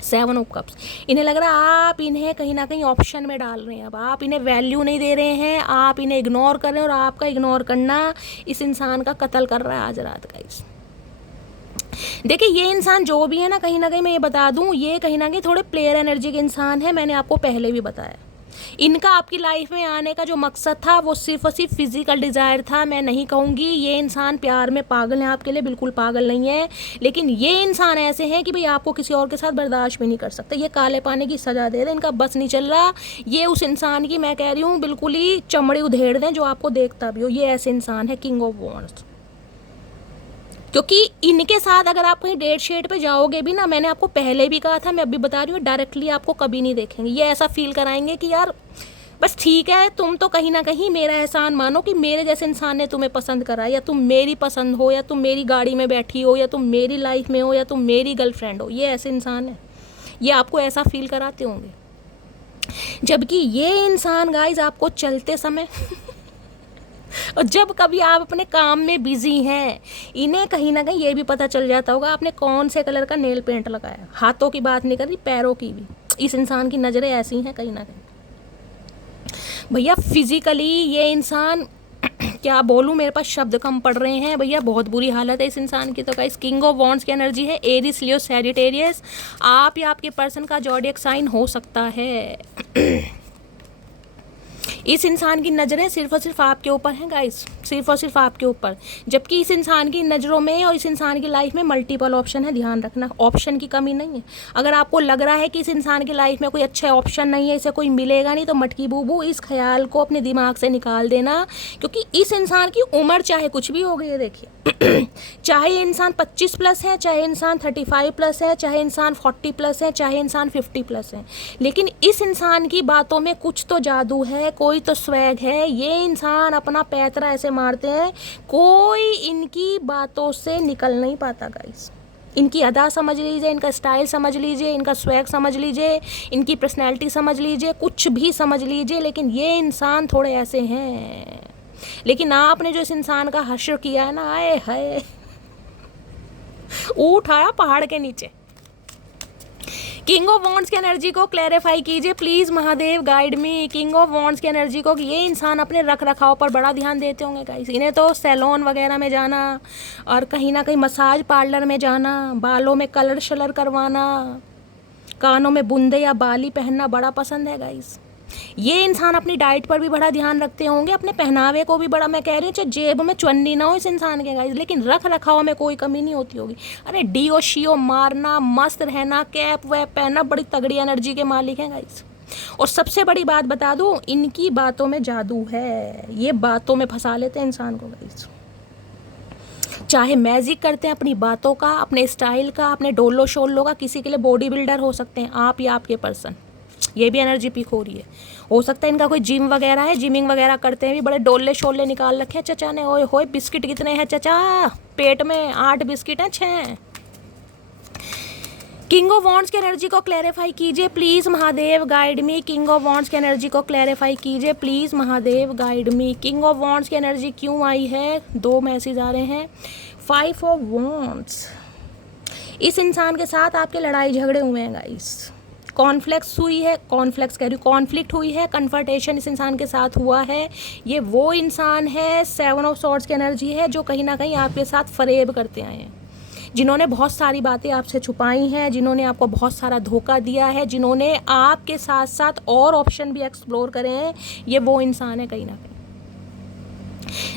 7 ऑफ कप्स, इन्हें लग रहा है आप इन्हें कहीं ना कहीं ऑप्शन में डाल रहे हैं, अब आप इन्हें वैल्यू नहीं दे रहे हैं, आप इन्हें इग्नोर कर रहे हैं, और आपका इग्नोर करना इस इंसान का कत्ल कर रहा है आज रात गाइस। देखिए ये इंसान जो भी है ना कहीं मैं ये बता दूं, ये कहीं ना कहीं थोड़े प्लेयर एनर्जी के इंसान है। मैंने आपको पहले भी बताया, इनका आपकी लाइफ में आने का जो मकसद था वो सिर्फ और सिर्फ फिजिकल डिज़ायर था। मैं नहीं कहूँगी ये इंसान प्यार में पागल है आपके लिए, बिल्कुल पागल नहीं है, लेकिन ये इंसान ऐसे हैं कि भाई आपको किसी और के साथ बर्दाश्त भी नहीं कर सकते। ये काले पानी की सज़ा दे दें, इनका बस नहीं चल रहा। ये उस इंसान की, मैं कह रही हूँ, बिल्कुल ही चमड़ी उधेड़ दें जो आपको देखता भी हो। ये ऐसे इंसान है किंग ऑफ वॉन्ड्स, क्योंकि इनके साथ अगर आप कहीं डेट शेट पे जाओगे भी ना, मैंने आपको पहले भी कहा था, मैं अभी बता रही हूँ, डायरेक्टली आपको कभी नहीं देखेंगे। ये ऐसा फील कराएंगे कि यार बस ठीक है, तुम तो कहीं ना कहीं मेरा एहसान मानो कि मेरे जैसे इंसान ने तुम्हें पसंद करा, या तुम मेरी पसंद हो, या तुम मेरी गाड़ी में बैठी हो, या तुम मेरी लाइफ में हो, या तुम मेरी गर्लफ्रेंड हो। ये ऐसे इंसान है, ये आपको ऐसा फील कराते होंगे। जबकि ये इंसान गाइज आपको चलते समय और जब कभी आप अपने काम में बिजी हैं, इन्हें कहीं ना कहीं ये भी पता चल जाता होगा आपने कौन से कलर का नेल पेंट लगाया। हाथों की बात नहीं कर रही, पैरों की भी। इस इंसान की नज़रें ऐसी हैं कहीं ना कहीं भैया। फिजिकली ये इंसान क्या बोलूँ, मेरे पास शब्द कम पड़ रहे हैं भैया, बहुत बुरी हालत है इस इंसान की। तो गाइस किंग ऑफ वॉन्ड्स की एनर्जी है एरिस, लियो, सैजिटेरियस। आप या आपके पर्सन का ज़ोडिएक साइन हो सकता है। इस इंसान की नज़रें सिर्फ और सिर्फ आपके ऊपर हैं गाइस, सिर्फ और सिर्फ आपके ऊपर। जबकि इस इंसान की नज़रों में और इस इंसान की लाइफ में मल्टीपल ऑप्शन है, ध्यान रखना, ऑप्शन की कमी नहीं है। अगर आपको लग रहा है कि इस इंसान की लाइफ में कोई अच्छा ऑप्शन नहीं है, इसे कोई मिलेगा नहीं, तो मटकी बूबू इस ख्याल को अपने दिमाग से निकाल देना, क्योंकि इस इंसान की उम्र चाहे कुछ भी हो गई है, देखिए चाहे ये इंसान 25 प्लस है, चाहे इंसान 35 प्लस है, चाहे इंसान 40 प्लस है, चाहे इंसान 50 प्लस है, लेकिन इस इंसान की बातों में कुछ तो जादू है, कोई तो स्वैग है। ये इंसान अपना पैतरा ऐसे मारते हैं, कोई इनकी बातों से निकल नहीं पाता गाइस। इनकी अदा समझ लीजिए, इनका स्टाइल समझ लीजिए, इनका स्वैग समझ लीजिए, इनकी पर्सनैलिटी समझ लीजिए, कुछ भी समझ लीजिए, लेकिन ये इंसान थोड़े ऐसे हैं। लेकिन आपने जो इस इंसान का हश्र किया है ना, आए हाय, उठाया पहाड़ के नीचे। किंग ऑफ वॉन्ड्स की एनर्जी को क्लैरिफाई कीजिए please Mahadev, guide me. King of wands की एनर्जी को, ये इंसान अपने रख रखाव पर बड़ा ध्यान देते होंगे गाइस। इन्हें तो सैलून वगैरह में जाना और कहीं ना कहीं मसाज पार्लर में जाना, बालों में कलर शलर करवाना, कानों में बूंदे या बाली पहनना बड़ा पसंद है गाइस। ये इंसान अपनी डाइट पर भी बड़ा ध्यान रखते होंगे, अपने पहनावे को भी बड़ा, मैं कह रही हूँ चाहे जेब में चुन्नी ना हो इस इंसान के गाइस, लेकिन रख रखाव में कोई कमी नहीं होती होगी। अरे डीओ शियो मारना, मस्त रहना, कैप वैप पहनना, बड़ी तगड़ी एनर्जी के मालिक हैं गाइस। और सबसे बड़ी बात बता दूँ, इनकी बातों में जादू है, ये बातों में फंसा लेते हैं इंसान को गाइस। चाहे मैजिक करते हैं अपनी बातों का, अपने स्टाइल का, अपने डोलो शोलो का। किसी के लिए बॉडी बिल्डर हो सकते हैं आप या आपके पर्सन, ये भी एनर्जी पिक हो रही है। हो सकता है इनका कोई जिम वगैरह है, जिमिंग वगैरह करते हैं भी, बड़े डोले शोले निकाल रखे हैं चचा ने। ओए होए, बिस्किट कितने हैं चचा, पेट में 8 बिस्किट हैं, 6। किंग ऑफ वॉन्ड्स की एनर्जी को क्लैरिफाई कीजिए please Mahadev guide me. King of wands की एनर्जी को क्लैरिफाई कीजिए please Mahadev guide me. King of wands की एनर्जी क्यों आई है? 2 मैसेज आ रहे हैं। 5 ऑफ वॉन्ड्स, इस इंसान के साथ आपके लड़ाई झगड़े हुए हैं गाइस, कॉन्फ्लिक्ट हुई है, कॉन्फ्लिक्ट हुई है, कन्फर्टेशन इस इंसान के साथ हुआ है। ये वो इंसान है, 7 ऑफ सॉर्ड्स की एनर्जी है, जो कहीं ना कहीं आपके साथ फरेब करते आए हैं, जिन्होंने बहुत सारी बातें आपसे छुपाई हैं, जिन्होंने आपको बहुत सारा धोखा दिया है, जिन्होंने आपके साथ साथ और ऑप्शन भी एक्सप्लोर करे हैं। ये वो इंसान है कहीं ना कहीं।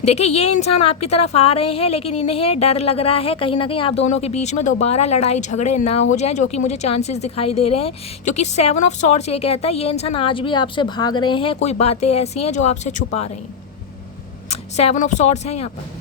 देखिए, ये इंसान आपकी तरफ आ रहे हैं, लेकिन इन्हें डर लग रहा है कहीं ना कहीं आप दोनों के बीच में दोबारा लड़ाई झगड़े ना हो जाए, जो कि मुझे चांसेस दिखाई दे रहे हैं, क्योंकि 7 ऑफ सॉर्ड्स ये कहता है ये इंसान आज भी आपसे भाग रहे हैं, कोई बातें ऐसी हैं जो आपसे छुपा रहे हैं। 7 ऑफ सॉर्ड्स हैं यहाँ पर।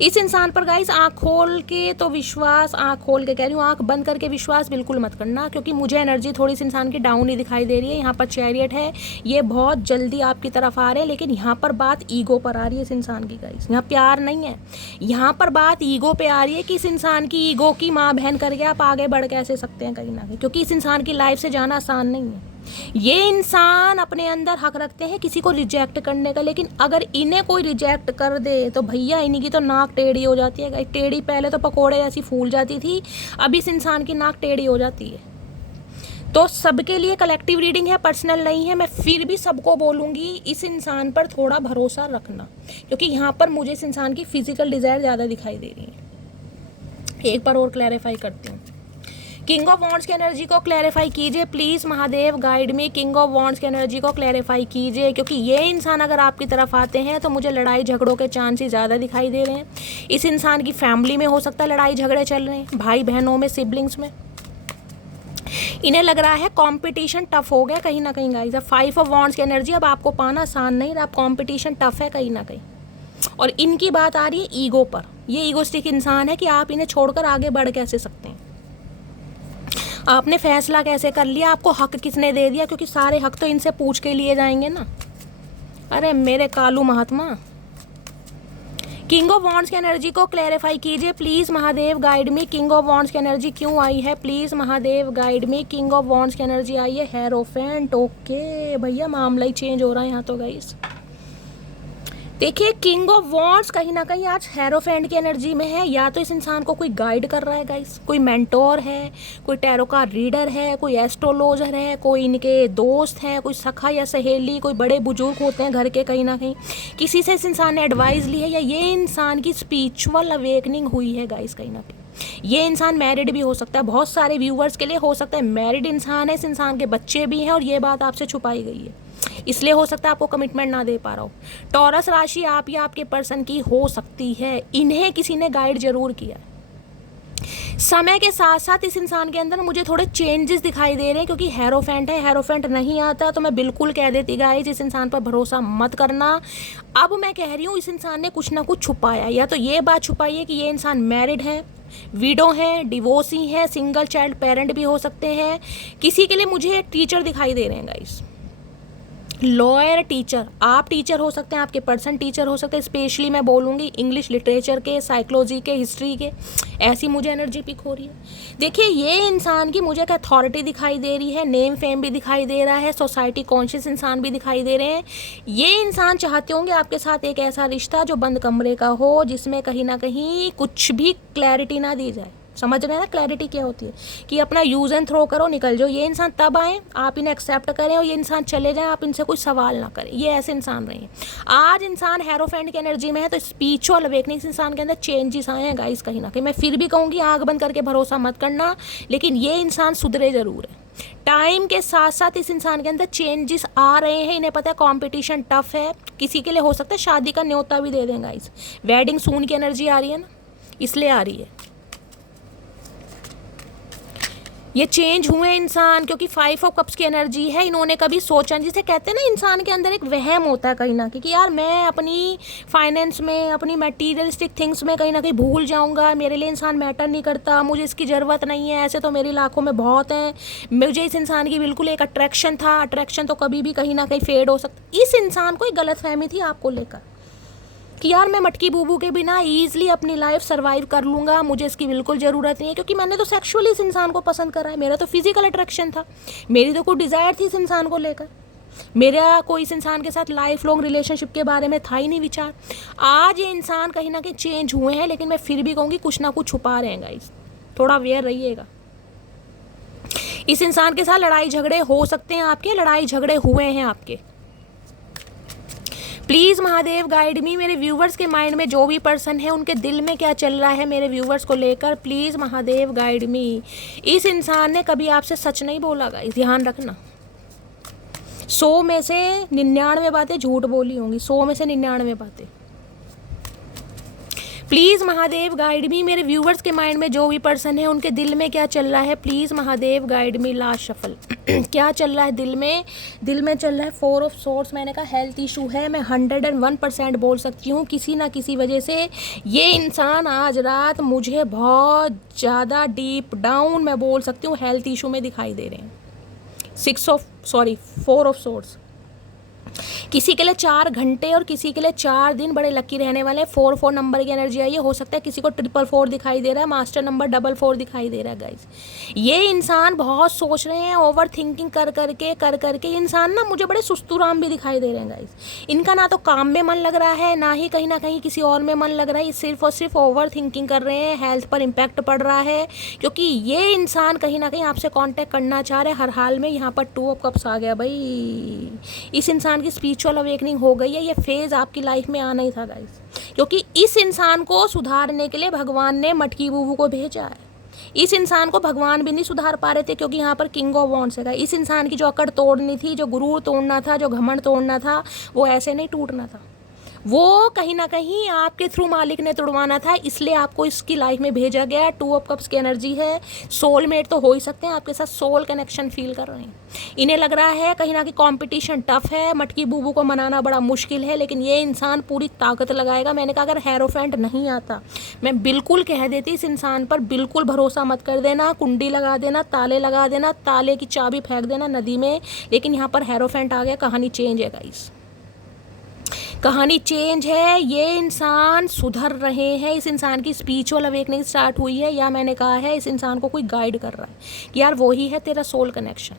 इस इंसान पर गाइस आँख खोल के तो विश्वास, आँख खोल के कह रही हूँ, आँख बंद करके विश्वास बिल्कुल मत करना, क्योंकि मुझे एनर्जी थोड़ी सी इंसान की डाउन ही दिखाई दे रही है। यहाँ पर चैरियट है, ये बहुत जल्दी आपकी तरफ आ रहे हैं, लेकिन यहाँ पर बात ईगो पर आ रही है इस इंसान की गाइस। यहाँ प्यार नहीं है, यहाँ पर बात ईगो पे आ रही है कि इस इंसान की ईगो की माँ बहन करके आप आगे बढ़ कैसे सकते हैं कहीं ना कहीं, क्योंकि इस इंसान की लाइफ से जाना आसान नहीं है। ये इंसान अपने अंदर हक रखते हैं किसी को रिजेक्ट करने का, लेकिन अगर इन्हें कोई रिजेक्ट कर दे तो भैया इन्हीं की तो नाक टेढ़ी हो जाती है। टेढ़ी पहले तो पकोड़े जैसी फूल जाती थी, अब इस इंसान की नाक टेढ़ी हो जाती है। तो सबके लिए कलेक्टिव रीडिंग है, पर्सनल नहीं है। मैं फिर भी सबको बोलूँगी इस इंसान पर थोड़ा भरोसा रखना, क्योंकि यहाँ पर मुझे इस इंसान की फिजिकल डिज़ायर ज़्यादा दिखाई दे रही है। एक बार और क्लैरिफाई करती हूँ। किंग ऑफ वॉन्ड्स की एनर्जी को क्लैरिफाई कीजिए प्लीज़ महादेव गाइड में। किंग ऑफ वॉन्ड्स की एनर्जी को क्लैरिफाई कीजिए, क्योंकि ये इंसान अगर आपकी तरफ आते हैं तो मुझे लड़ाई झगड़ों के चांसेस ज़्यादा दिखाई दे रहे हैं। इस इंसान की फैमिली में हो सकता है लड़ाई झगड़े चल रहे हैं, भाई बहनों में, सिबलिंग्स में। इन्हें लग रहा है कंपटीशन टफ हो गया कहीं ना कहीं गाइस। 5 ऑफ वॉन्ड्स की एनर्जी अब आपको पाना आसान नहीं रहा, कंपटीशन टफ है कहीं ना कहीं। और इनकी बात आ रही है ईगो पर। ये ईगोस्टिक इंसान है कि आप इन्हें छोड़कर आगे बढ़ कैसे सकते हैं, आपने फैसला कैसे कर लिया, आपको हक किसने दे दिया, क्योंकि सारे हक तो इनसे पूछ के लिए जाएंगे ना। अरे मेरे कालू महात्मा, किंग ऑफ वॉन्ड्स की एनर्जी को क्लैरिफाई कीजिए प्लीज महादेव गाइड में। किंग ऑफ वॉन्ड्स की एनर्जी क्यों आई है प्लीज महादेव गाइड में। किंग ऑफ वॉन्ड्स की एनर्जी आई है हेरोफेंट। ओके भैया, मामला ही चेंज हो रहा है यहाँ तो गाइस। देखिए, किंग ऑफ वॉन्ड्स कहीं ना कहीं आज हेरोफेंट की एनर्जी में है। या तो इस इंसान को कोई गाइड कर रहा है गाइस, कोई मेंटोर है, कोई टैरो का रीडर है, कोई एस्ट्रोलॉजर है, कोई इनके दोस्त है, कोई सखा या सहेली, कोई बड़े बुजुर्ग होते हैं घर के, कहीं ना कहीं किसी से इस इंसान ने एडवाइस ली है, या ये इंसान की स्पिरिचुअल अवेकनिंग हुई है गाइस कहीं ना कहीं। ये इंसान मैरिड भी हो सकता है, बहुत सारे व्यूवर्स के लिए हो सकता है मैरिड इंसान है, इस इंसान के बच्चे भी हैं और ये बात आपसे छुपाई गई है, इसलिए हो सकता है आपको कमिटमेंट ना दे पा रहा हो। टॉरस राशि आप या आपके पर्सन की हो सकती है, इन्हें किसी ने गाइड जरूर किया। समय के साथ साथ इस इंसान के अंदर मुझे थोड़े चेंजेस दिखाई दे रहे हैं, क्योंकि हेरोफेंट है, हेरोफेंट नहीं आता तो मैं बिल्कुल कह देती गाइस इस इंसान पर भरोसा मत करना। अब मैं कह रही हूँ इस इंसान ने कुछ ना कुछ छुपाया, या तो ये बात छुपाई है कि ये इंसान मैरिड है, विडो हैं, डिवोर्सी हैं, सिंगल चाइल्ड पेरेंट भी हो सकते हैं। किसी के लिए मुझे एक टीचर दिखाई दे रहे हैं गाइस, लॉयर, टीचर। आप टीचर हो सकते हैं, आपके पर्सन टीचर हो सकते हैं, स्पेशली मैं बोलूँगी इंग्लिश लिटरेचर के, साइकोलॉजी के, हिस्ट्री के, ऐसी मुझे एनर्जी पिक हो रही है। देखिए, ये इंसान की मुझे एक अथॉरिटी दिखाई दे रही है, नेम फेम भी दिखाई दे रहा है, सोसाइटी कॉन्शियस इंसान भी दिखाई दे रहे हैं। ये इंसान चाहते होंगे आपके साथ एक ऐसा रिश्ता जो बंद कमरे का हो, जिसमें कहीं ना कहीं कुछ भी क्लैरिटी ना दी जाए। समझ रहे हैं ना क्लैरिटी क्या होती है, कि अपना यूज़ एंड थ्रो करो, निकल जाओ। ये इंसान तब आए आप इन्हें एक्सेप्ट करें, और ये इंसान चले जाएं आप इनसे कोई सवाल ना करें। ये ऐसे इंसान रहे हैं। आज इंसान हेरोफेंट की एनर्जी में है, तो स्पिरिचुअल अवेकनिंग इंसान के अंदर चेंजेस आए हैं गाइस कहीं ना कहीं। मैं फिर भी कहूँगी आँख बंद करके भरोसा मत करना, लेकिन ये इंसान सुधरे जरूर है। टाइम के साथ साथ इस इंसान के अंदर चेंजेस आ रहे हैं। इन्हें पता है कॉम्पिटिशन टफ है, किसी के लिए हो सकता है शादी का न्योता भी दे दें गाइस। वेडिंग सून की एनर्जी आ रही है ना, इसलिए आ रही है। ये चेंज हुए इंसान, क्योंकि 5 ऑफ कप्स की एनर्जी है। इन्होंने कभी सोचा, जिसे कहते हैं ना इंसान के अंदर एक वहम होता है कहीं ना कहीं, कि यार मैं अपनी फाइनेंस में, अपनी मटीरियलिस्टिक थिंग्स में कहीं ना कहीं भूल जाऊंगा, मेरे लिए इंसान मैटर नहीं करता, मुझे इसकी ज़रूरत नहीं है, ऐसे तो मेरी लाखों में बहुत हैं। मुझे इस इंसान की बिल्कुल एक अट्रैक्शन था, अट्रैक्शन तो कभी भी कहीं ना कहीं फेड हो सकता। इस इंसान को एक गलत फहमी थी आपको लेकर। कि यार मैं मटकी बूबू के बिना ईजिली अपनी लाइफ सर्वाइव कर लूँगा, मुझे इसकी बिल्कुल ज़रूरत नहीं है, क्योंकि मैंने तो सेक्सुअली इस इंसान को पसंद करा है, मेरा तो फिजिकल अट्रैक्शन था, मेरी तो कोई डिज़ायर थी इस इंसान को लेकर, मेरा कोई इस इंसान के साथ लाइफ लॉन्ग रिलेशनशिप के बारे में था ही नहीं विचार। आज ये इंसान कहीं ना कहीं चेंज हुए हैं, लेकिन मैं फिर भी कहूँगी कुछ ना कुछ छुपा रहे हैं गाइस, थोड़ा अवेयर रहिएगा। इस इंसान के साथ लड़ाई झगड़े हो सकते हैं आपके, लड़ाई झगड़े हुए हैं आपके। प्लीज़ महादेव गाइड मी, मेरे व्यूवर्स के माइंड में जो भी पर्सन है उनके दिल में क्या चल रहा है मेरे व्यूवर्स को लेकर, प्लीज़ महादेव गाइड मी। इस इंसान ने कभी आपसे सच नहीं बोला गाइस, ध्यान रखना। 100 में से 99 बातें झूठ बोली होंगी, 100 में से 99 बातें। प्लीज़ महादेव गाइड मी, मेरे व्यूवर्स के माइंड में जो भी पर्सन है उनके दिल में क्या चल रहा है, please Mahadev guide me. Last shuffle क्या चल रहा है दिल में? दिल में चल रहा है 4 ऑफ सोर्स। मैंने कहा हेल्थ इशू है, मैं 101% बोल सकती हूँ, किसी ना किसी वजह से ये इंसान आज रात मुझे बहुत ज़्यादा डीप डाउन मैं बोल सकती हूँ हेल्थ इशू में दिखाई दे रहे हैं। 4 ऑफ सोर्स। किसी के लिए 4 घंटे और किसी के लिए 4 दिन बड़े लकी रहने वाले हैं। 4 नंबर की एनर्जी आई है, हो सकता है किसी को 4 दिखाई दे रहा है, मास्टर नंबर 4 दिखाई दे रहा है गाइस। ये इंसान बहुत सोच रहे हैं, ओवर थिंकिंग कर करके इंसान ना मुझे बड़े सुस्तुराम भी दिखाई दे रहे हैं गाइस। इनका ना तो काम में मन लग रहा है, ना ही कहीं ना कहीं किसी और में मन लग रहा है, ये सिर्फ और सिर्फ ओवर थिंकिंग कर रहे हैं, हेल्थ पर इम्पैक्ट पड़ रहा है, क्योंकि ये इंसान कहीं ना कहीं आपसे कॉन्टैक्ट करना चाह रहे हैं हर हाल में। यहाँ पर 2 ऑफ कप्स आ गया भाई, इस इंसान की स्पिरिचुअल अवेकनिंग हो गई है, ये फेज़ आपकी लाइफ में आना ही था गाइस, क्योंकि इस इंसान को सुधारने के लिए भगवान ने मटकी बूबू को भेजा है। इस इंसान को भगवान भी नहीं सुधार पा रहे थे, क्योंकि यहाँ पर किंग ऑफ वॉन्ड्स है। इस इंसान की जो अकड़ तोड़नी थी, जो गुरूर तोड़ना था, जो घमंड तोड़ना था, वो ऐसे नहीं टूटना था, वो कहीं ना कहीं आपके थ्रू मालिक ने तोड़वाना था, इसलिए आपको इसकी लाइफ में भेजा गया। 2 ऑफ कप्स की एनर्जी है, सोलमेट तो हो ही सकते हैं, आपके साथ सोल कनेक्शन फील कर रहे हैं। इन्हें लग रहा है कहीं ना कहीं कंपटीशन टफ है, मटकी बूबू को मनाना बड़ा मुश्किल है, लेकिन ये इंसान पूरी ताकत लगाएगा। मैंने कहा अगर हेरोफेंट नहीं आता मैं बिल्कुल कह देती, इस इंसान पर बिल्कुल भरोसा मत कर देना, कुंडी लगा देना, ताले लगा देना, ताले की चाबी फेंक देना नदी में। लेकिन यहाँ पर हेरोफेंट आ गया, कहानी चेंज है गाइस, कहानी चेंज है। ये इंसान सुधर रहे हैं, इस इंसान की स्पिरिचुअल अवेकनिंग स्टार्ट हुई है, या मैंने कहा है इस इंसान को कोई गाइड कर रहा है कि यार वही है तेरा सोल कनेक्शन।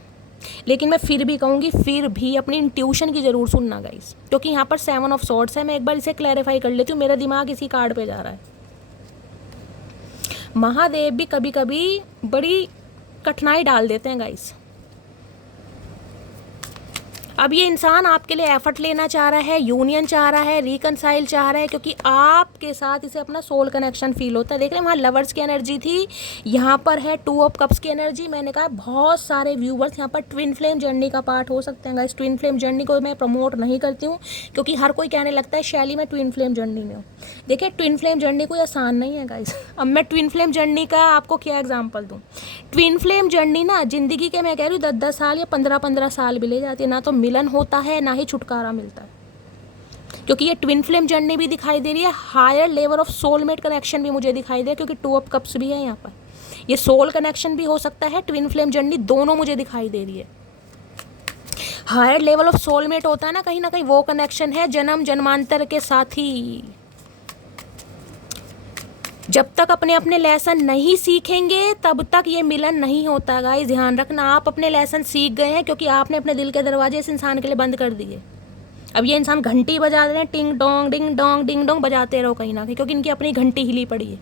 लेकिन मैं फिर भी कहूँगी, फिर भी अपनी इंट्यूशन की ज़रूर सुनना गाइस, क्योंकि यहाँ पर 7 ऑफ सॉर्ड्स है। मैं एक बार इसे क्लैरिफाई कर लेती हूँ, मेरा दिमाग इसी कार्ड पे जा रहा है। महादेव भी कभी कभी बड़ी कठिनाई डाल देते हैं गाइस। अब ये इंसान आपके लिए एफर्ट लेना चाह रहा है, यूनियन चाह रहा है, रिकनसाइल चाह रहा है, क्योंकि आपके साथ इसे अपना सोल कनेक्शन फील होता है। देख रहे हैं वहाँ लवर्स की एनर्जी थी, यहाँ पर है 2 ऑफ कप्स की एनर्जी। मैंने कहा बहुत सारे व्यूवर्स यहाँ पर ट्विन फ्लेम जर्नी का पार्ट हो सकते हैं गाइस। ट्विन फ्लेम जर्नी को मैं प्रमोट नहीं करती हूँ, क्योंकि हर कोई कहने लगता है शैली मैं ट्विन फ्लेम जर्नी में हूँ। देखिए ट्विन फ्लेम जर्नी कोई आसान नहीं है गाइस। अब मैं ट्विन फ्लेम जर्नी का आपको क्या एग्जाम्पल दूँ? ट्विन फ्लेम जर्नी ना ज़िंदगी के मैं कह रही हूँ 10-10 साल या 15-15 साल भी ले जाती है, ना तो मिलन होता है ना ही छुटकारा मिलता है, क्योंकि ये ट्विन फ्लेम जर्नी भी दिखाई दे रही है, higher level of soulmate connection भी मुझे दिखाई दे रहा है, क्योंकि 2 ऑफ कप्स भी है यहाँ पर। ये सोल कनेक्शन भी हो सकता है, ट्विन फ्लेम जर्नी दोनों मुझे दिखाई दे रही है। हायर लेवल ऑफ सोलमेट होता है ना कहीं वो कनेक्शन है जन्म जन्मांतर के साथी। जब तक अपने अपने लेसन नहीं सीखेंगे तब तक ये मिलन नहीं होता गाइस, ध्यान रखना। आप अपने लेसन सीख गए हैं, क्योंकि आपने अपने दिल के दरवाजे इस इंसान के लिए बंद कर दिए। अब ये इंसान घंटी बजा रहे हैं, टिंग dong ding dong ding dong बजाते रहो कहीं ना कहीं, क्योंकि इनकी अपनी घंटी हिली पड़ी है।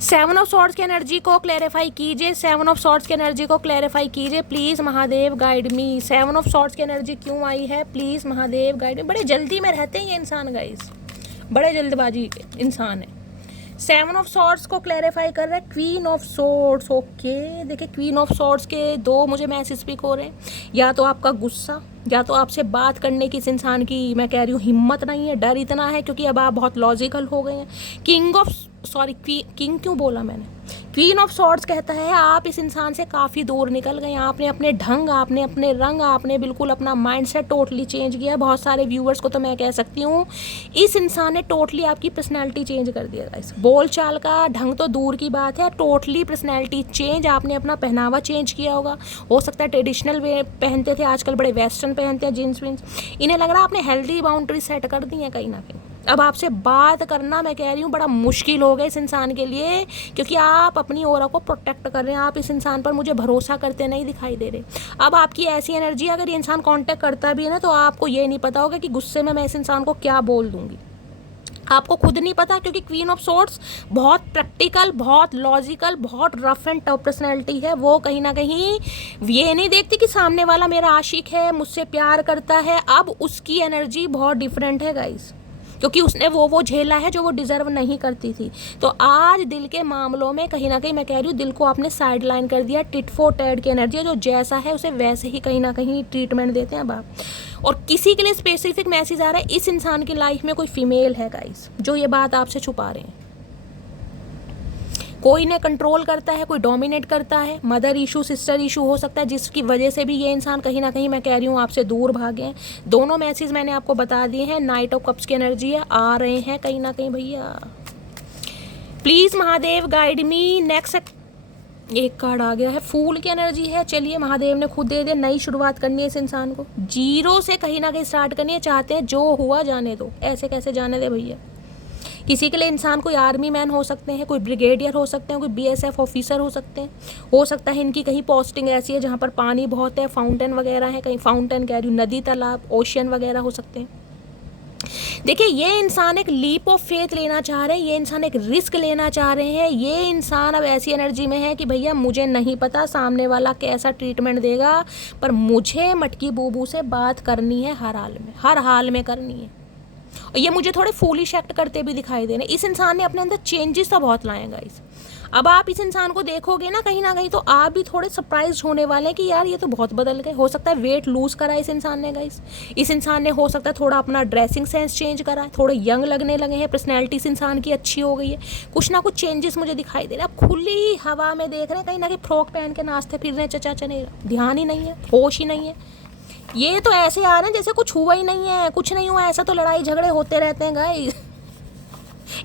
7 ऑफ सॉर्ड्स की एनर्जी को क्लैरिफाई कीजिए, 7 ऑफ सॉर्ड्स की एनर्जी को क्लैरिफाई कीजिए please Mahadev guide me. 7 of swords की एनर्जी क्यों आई है, प्लीज़ महादेव गाइड मी। बड़े जल्दी में रहते हैं ये इंसान गाइस, बड़े जल्दबाजी के इंसान है। 7 ऑफ सॉर्ड्स को क्लैरिफाई कर रहा है क्वीन ऑफ सॉर्ड्स। ओके देखिए क्वीन ऑफ सॉर्ड्स के 2 मुझे मैसेज स्पीक हो रहे हैं, या तो आपका गुस्सा, या तो आपसे बात करने की इस इंसान की मैं कह रही हूँ हिम्मत नहीं है, डर इतना है क्योंकि अब आप बहुत लॉजिकल हो गए हैं। किंग क्यों बोला मैंने, क्वीन ऑफ सॉर्ड्स कहता है आप इस इंसान से काफ़ी दूर निकल गए, आपने अपने ढंग, आपने अपने रंग, आपने बिल्कुल अपना माइंडसेट टोटली चेंज किया। बहुत सारे व्यूअर्स को तो मैं कह सकती हूँ इस इंसान ने टोटली आपकी पर्सनैलिटी चेंज कर दिया गाइस। बोल चाल का ढंग तो दूर की बात है, टोटली पर्सनैलिटी चेंज। आपने अपना पहनावा चेंज किया होगा, हो सकता है ट्रेडिशनल वे पहनते थे, आजकल बड़े वेस्टर्न पहनते हैं, जीन्स विन्स। इन्हें लग रहा है आपने हेल्दी बाउंड्री सेट कर दी है कहीं ना कहीं। अब आपसे बात करना मैं कह रही हूँ बड़ा मुश्किल हो गया इस इंसान के लिए, क्योंकि आप अपनी ऑरा को प्रोटेक्ट कर रहे हैं। आप इस इंसान पर मुझे भरोसा करते नहीं दिखाई दे रहे। अब आपकी ऐसी एनर्जी, अगर ये इंसान कांटेक्ट करता भी है ना, तो आपको ये नहीं पता होगा कि गुस्से में मैं इस इंसान को क्या बोल दूंगी। आपको खुद नहीं पता, क्योंकि क्वीन ऑफ सोर्ड्स बहुत प्रैक्टिकल, बहुत लॉजिकल, बहुत रफ एंड टफ पर्सनैलिटी है। वो कहीं ना कहीं ये नहीं देखती कि सामने वाला मेरा आशिक है, मुझसे प्यार करता है। अब उसकी एनर्जी बहुत डिफरेंट है गाइस, क्योंकि उसने वो झेला है जो वो डिज़र्व नहीं करती थी। तो आज दिल के मामलों में कहीं ना कहीं मैं कह रही हूँ दिल को आपने साइड लाइन कर दिया। टिट फॉर टैट की एनर्जी है, जो जैसा है उसे वैसे ही कहीं ना कहीं ट्रीटमेंट देते हैं अब आप। और किसी के लिए स्पेसिफिक मैसेज आ रहा है, इस इंसान की लाइफ में कोई फीमेल है गाइस जो ये बात आपसे छुपा रहे हैं। कोई ने कंट्रोल करता है, कोई डोमिनेट करता है। मदर इशू, सिस्टर इशू हो सकता है, जिसकी वजह से भी ये इंसान कहीं ना कहीं मैं कह रही हूँ आपसे दूर भागे। दोनों मैसेज मैंने आपको बता दिए हैं। नाइट ऑफ कप्स की एनर्जी है, आ रहे हैं कहीं ना कहीं भैया। Please Mahadev guide me. Next एक कार्ड आ गया है, फूल की एनर्जी है। चलिए, महादेव ने खुद दे दिया। नई शुरुआत करनी है इस इंसान को, जीरो से कहीं ना कहीं स्टार्ट करनी है। चाहते हैं जो हुआ जाने दो, ऐसे कैसे जाने दे भैया। किसी के लिए इंसान कोई आर्मी मैन हो सकते हैं, कोई ब्रिगेडियर हो सकते हैं, कोई बीएसएफ ऑफिसर हो सकते हैं। हो सकता है इनकी कहीं पोस्टिंग ऐसी है जहाँ पर पानी बहुत है, फाउंटेन वगैरह है, कहीं फाउंटेन कह रही हूँ, नदी, तालाब, ओशियन वगैरह हो सकते हैं। देखिए, ये इंसान एक लीप ऑफ फेथ लेना चाह रहे हैं, ये इंसान एक रिस्क लेना चाह रहे हैं। ये इंसान अब ऐसी एनर्जी में है कि भैया मुझे नहीं पता सामने वाला कैसा ट्रीटमेंट देगा, पर मुझे मटकी बूबू से बात करनी है, हर हाल में, हर हाल में करनी है। और ये मुझे थोड़े फूलिश एक्ट करते भी दिखाई दे रहे हैं। इस इंसान ने अपने अंदर चेंजेस तो बहुत लाए गाइस। अब आप इस इंसान को देखोगे ना कहीं तो आप भी थोड़े सरप्राइज होने वाले हैं कि यार ये तो बहुत बदल गए। हो सकता है वेट लूज करा इस इंसान ने गाइस। इस इंसान ने हो सकता है थोड़ा अपना ड्रेसिंग सेंस चेंज करा है, थोड़े यंग लगने लगे हैं, पर्सनैलिटी इस इंसान की अच्छी हो गई है। कुछ ना कुछ चेंजेस मुझे दिखाई दे रहे हैं। आप खुली हवा में देख रहे हैं, कहीं ना कहीं फ्रॉक पहन के नाचते फिर रहे हैं, चचा चनेरा, ध्यान ही नहीं है, होश ही नहीं है। ये तो ऐसे आ रहे हैं जैसे कुछ हुआ ही नहीं है, कुछ नहीं हुआ। ऐसा तो लड़ाई झगड़े होते रहते हैं गाइस।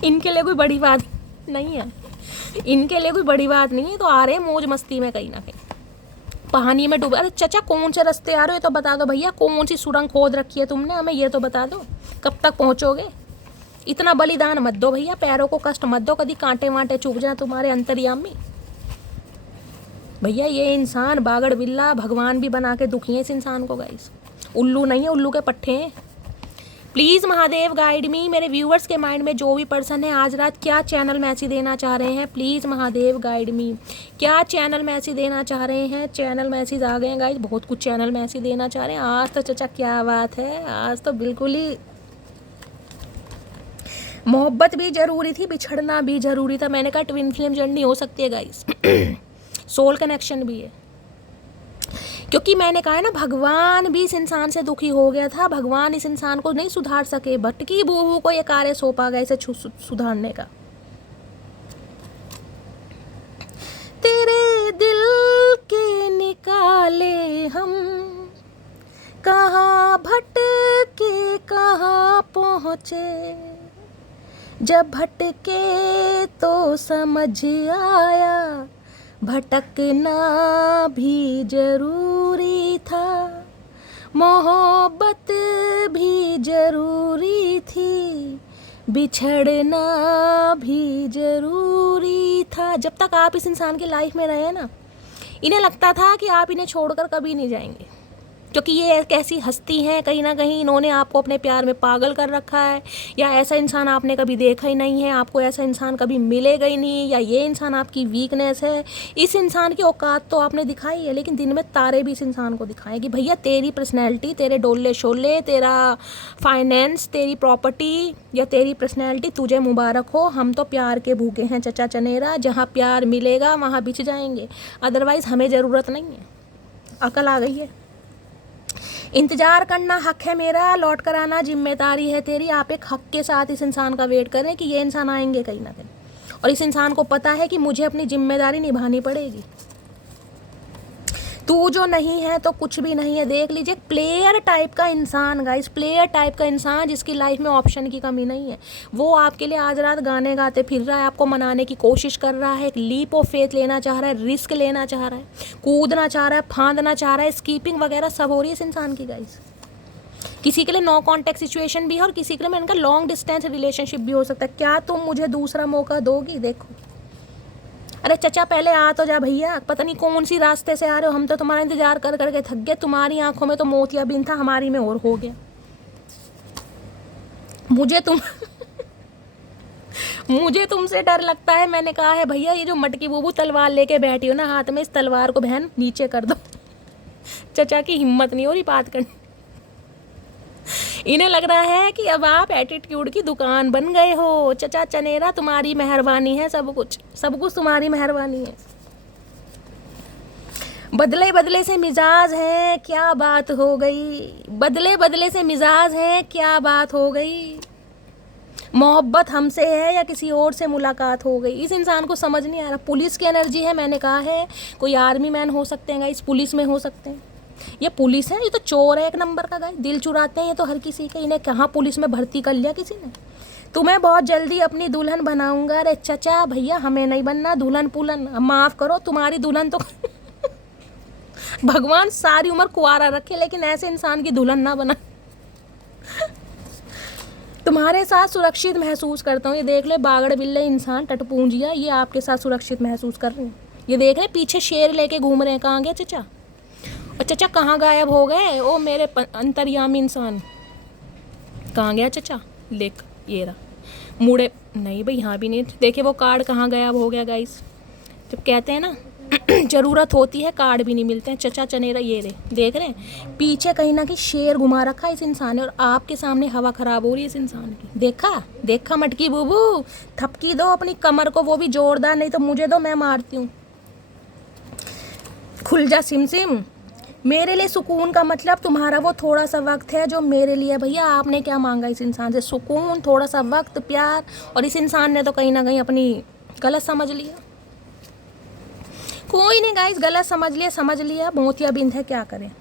इनके लिए कोई बड़ी बात नहीं है, इनके लिए कोई बड़ी बात नहीं है। तो आ रहे हैं मौज मस्ती में कहीं ना कहीं, पानी में डूबे। अरे चचा कौन से रास्ते आ रहे हो ये तो बता दो भैया, कौन सी सुरंग खोद रखी है तुमने, हमें ये तो बता दो, कब तक पहुँचोगे। इतना बलिदान मत दो भैया, पैरों को कष्ट मत दो, कभी कांटे वांटे चुभ जाए तुम्हारे अंतर्यामी। भैया ये इंसान बागड़ बिल्ला भगवान भी बना के दुखी है इस इंसान को गाइस। उल्लू नहीं है, उल्लू के पट्टे हैं। प्लीज़ महादेव गाइड मी। मेरे व्यूअर्स के माइंड में जो भी पर्सन है आज रात क्या चैनल मैसेज देना चाह रहे हैं, प्लीज़ महादेव गाइड मी। क्या चैनल मैसेज देना चाह रहे हैं। चैनल मैसेज आ गए हैं गाइस, बहुत कुछ चैनल मैसेज देना चाह रहे हैं आज तो। चचा क्या बात है, आज तो बिल्कुल ही मोहब्बत भी ज़रूरी थी, बिछड़ना भी ज़रूरी था। मैंने कहा ट्विन फ्लेम जर्नी हो सकती है गाइस। सोल कनेक्शन भी है, क्योंकि मैंने कहा है ना भगवान भी इस इंसान से दुखी हो गया था। भगवान इस इंसान को नहीं सुधार सके, भटकी बूबू को ये कार्य सौंपा गया इसे सुधारने का। तेरे दिल के निकाले हम, कहाँ भटके कहाँ पहुँचे, जब भटके तो समझ आया भटकना भी जरूरी था, मोहब्बत भी जरूरी थी, बिछड़ना भी जरूरी था। जब तक आप इस इंसान की लाइफ में रहे ना, इन्हें लगता था कि आप इन्हें छोड़कर कभी नहीं जाएंगे, क्योंकि ये एक ऐसी हस्ती हैं, कहीं ना कहीं इन्होंने आपको अपने प्यार में पागल कर रखा है। या ऐसा इंसान आपने कभी देखा ही नहीं है, आपको ऐसा इंसान कभी मिलेगा ही नहीं, या ये इंसान आपकी वीकनेस है। इस इंसान की औकात तो आपने दिखाई है, लेकिन दिन में तारे भी इस इंसान को दिखाएं कि भैया तेरी पर्सनैलिटी, तेरे डोले शोले, तेरा फाइनेंस, तेरी प्रॉपर्टी या तेरी पर्सनैलिटी तुझे मुबारक हो। हम तो प्यार के भूखे हैं चचा चनेरा, जहाँ प्यार मिलेगा वहाँ बिछ जाएंगे, अदरवाइज़ हमें ज़रूरत नहीं है। अकल आ गई है। इंतज़ार करना हक है मेरा, लौट कर आना जिम्मेदारी है तेरी। आप एक हक के साथ इस इंसान का वेट करें कि ये इंसान आएंगे कहीं ना कहीं, और इस इंसान को पता है कि मुझे अपनी जिम्मेदारी निभानी पड़ेगी। तू जो नहीं है तो कुछ भी नहीं है। देख लीजिए, प्लेयर टाइप का इंसान गाइस, प्लेयर टाइप का इंसान जिसकी लाइफ में ऑप्शन की कमी नहीं है। वो आपके लिए आज रात गाने गाते फिर रहा है, आपको मनाने की कोशिश कर रहा है, एक लीप ऑफ फेथ लेना चाह रहा है, रिस्क लेना चाह रहा है, कूदना चाह रहा है, फांदना चाह रहा है, स्कीपिंग वगैरह सब हो रही है इस इंसान की गाइस। किसी के लिए नो कॉन्टैक्ट सिचुएशन भी है और किसी के लिए इनका लॉन्ग डिस्टेंस रिलेशनशिप भी हो सकता है। क्या तुम मुझे दूसरा मौका दोगी? देखो, अरे चचा पहले आ तो जा भैया, पता नहीं कौन सी रास्ते से आ रहे हो, हम तो तुम्हारा इंतजार कर करके थक गए। तुम्हारी आंखों में तो मोतियाबिंद था, हमारी में और हो गया। मुझे तुमसे डर लगता है। मैंने कहा है भैया, ये जो मटकी बूबू तलवार लेके बैठी हो ना हाथ में, इस तलवार को बहन नीचे कर दो। चचा की हिम्मत नहीं हो रही बात करनी। इन्हें लग रहा है कि अब आप एटीट्यूड की दुकान बन गए हो। चचा चनेरा, तुम्हारी मेहरबानी है, सब कुछ तुम्हारी मेहरबानी है। बदले बदले से मिजाज है, क्या बात हो गई। बदले बदले से मिजाज है, क्या बात हो गई। मोहब्बत हमसे है या किसी और से मुलाकात हो गई। इस इंसान को समझ नहीं आ रहा। पुलिस की एनर्जी है, मैंने कहा है। कोई आर्मी मैन हो सकते हैं गाइस, पुलिस में हो सकते हैं। ये पुलिस है, ये तो चोर है एक नंबर का गाइस। दिल चुराते हैं ये तो हर किसी के। इन्हें कहाँ पुलिस में भर्ती कर लिया किसी ने। तुम्हें बहुत जल्दी अपनी दुल्हन बनाऊंगा। अरे चचा भैया, हमें नहीं बनना दुल्हन पुल्हन, माफ़ करो, तुम्हारी दुल्हन तो भगवान सारी उम्र कुंवारा रखे, लेकिन ऐसे इंसान की दुल्हन ना बना। तुम्हारे साथ सुरक्षित महसूस करता हूँ। ये देख ले, बागड़ बिल्ले इंसान टटपूंजिया, ये आपके साथ सुरक्षित महसूस कर रहे हैं। ये देख रहे पीछे शेर लेके घूम रहे हैं। कहाँ गए चचा? और चचा कहाँ गायब हो गए? ओ मेरे अंतर्यामी इंसान, कहाँ गया चचा? देख ये रहा मुड़े। नहीं भाई, यहाँ भी नहीं। देखिए वो कार्ड कहाँ गायब हो गया गाइस। जब कहते हैं ना ज़रूरत होती है, कार्ड भी नहीं मिलते हैं। चचा चनेरा ये रहे, देख रहे हैं पीछे कहीं ना कहीं शेर घुमा रखा है इस इंसान ने, और आपके सामने हवा ख़राब हो रही है इस इंसान की। देखा मटकी बूबू, थपकी दो अपनी कमर को, वो भी जोरदार, नहीं तो मुझे दो, मैं मारती हूँ। खुल जा सिमसिम। मेरे लिए सुकून का मतलब तुम्हारा वो थोड़ा सा वक्त है जो मेरे लिए। भैया आपने क्या मांगा इस इंसान से? सुकून, थोड़ा सा वक्त, प्यार। और इस इंसान ने तो कहीं ना कहीं अपनी गलत समझ लिया। कोई नहीं गाइस, गलत समझ लिया, मोतियाबिंद है, क्या करें।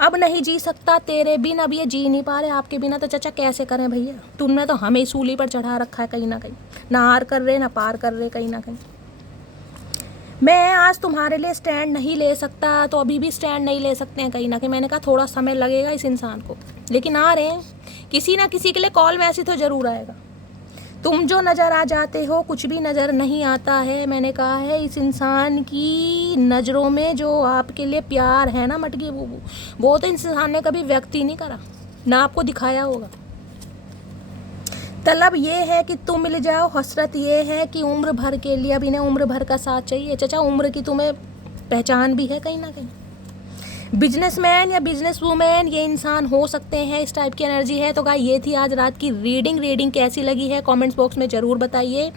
अब नहीं जी सकता तेरे बिन, अब ये जी नहीं पा रहे आपके बिना, तो चचा कैसे करें भैया। तुमने तो हमें सूली पर चढ़ा रखा है कहीं ना कहीं, ना आर कर रहे ना पार कर रहे कहीं ना कहीं। मैं आज तुम्हारे लिए स्टैंड नहीं ले सकता, तो अभी भी स्टैंड नहीं ले सकते हैं कहीं ना कहीं। मैंने कहा थोड़ा समय लगेगा इस इंसान को, लेकिन आ रहे हैं। किसी ना किसी के लिए कॉल मैसेज तो ज़रूर आएगा। तुम जो नज़र आ जाते हो, कुछ भी नज़र नहीं आता है। मैंने कहा है इस इंसान की नज़रों में जो आपके लिए प्यार है ना मटकी बूबू, वो तो इंसान ने कभी व्यक्त ही नहीं करा, ना आपको दिखाया होगा। तलब ये है कि तुम मिल जाओ, हसरत ये है कि उम्र भर के लिए, अब इन्हें उम्र भर का साथ चाहिए। चचा उम्र की तुम्हें पहचान भी है कहीं ना कहीं। बिजनेसमैन या बिजनेस वूमेन ये इंसान हो सकते हैं, इस टाइप की एनर्जी है। तो गाइस ये थी आज रात की रीडिंग कैसी लगी है कमेंट्स बॉक्स में ज़रूर बताइए।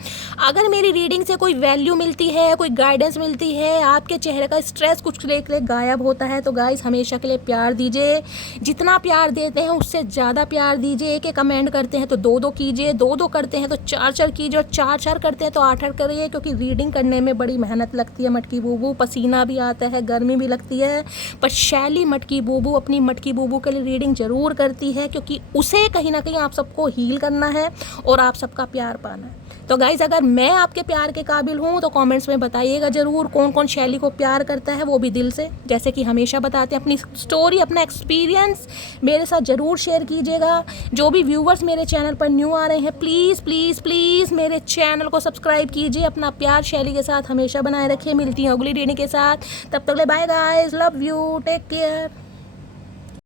अगर मेरी रीडिंग से कोई वैल्यू मिलती है, कोई गाइडेंस मिलती है, आपके चेहरे का स्ट्रेस कुछ लेकर गायब होता है, तो गाइस हमेशा के लिए प्यार दीजिए। जितना प्यार देते हैं उससे ज़्यादा प्यार दीजिए। एक कमेंट करते हैं तो 2-2 कीजिए, 2-2 करते हैं तो 4-4 कीजिए, और 4-4 करते हैं तो 8-8 करिए, क्योंकि रीडिंग करने में बड़ी मेहनत लगती है मटकी बूबू, पसीना भी आता है, गर्मी भी लगती है। पर शैली मटकी बूबू अपनी मटकी बूबू के लिए रीडिंग ज़रूर करती है, क्योंकि उसे कहीं ना कहीं आप सबको हील करना है और आप सबका प्यार पाना है। तो गाइज़ अगर मैं आपके प्यार के काबिल हूँ तो कमेंट्स में बताइएगा ज़रूर कौन कौन शैली को प्यार करता है, वो भी दिल से, जैसे कि हमेशा बताते हैं। अपनी स्टोरी, अपना एक्सपीरियंस मेरे साथ ज़रूर शेयर कीजिएगा। जो भी व्यूवर्स मेरे चैनल पर न्यू आ रहे हैं, प्लीज़ प्लीज़ प्लीज़ मेरे चैनल को सब्सक्राइब कीजिए। अपना प्यार शैली के साथ हमेशा बनाए रखिए। मिलती हैं अगली रीडिंग के साथ, तब तक ले bye guys, love you, take care.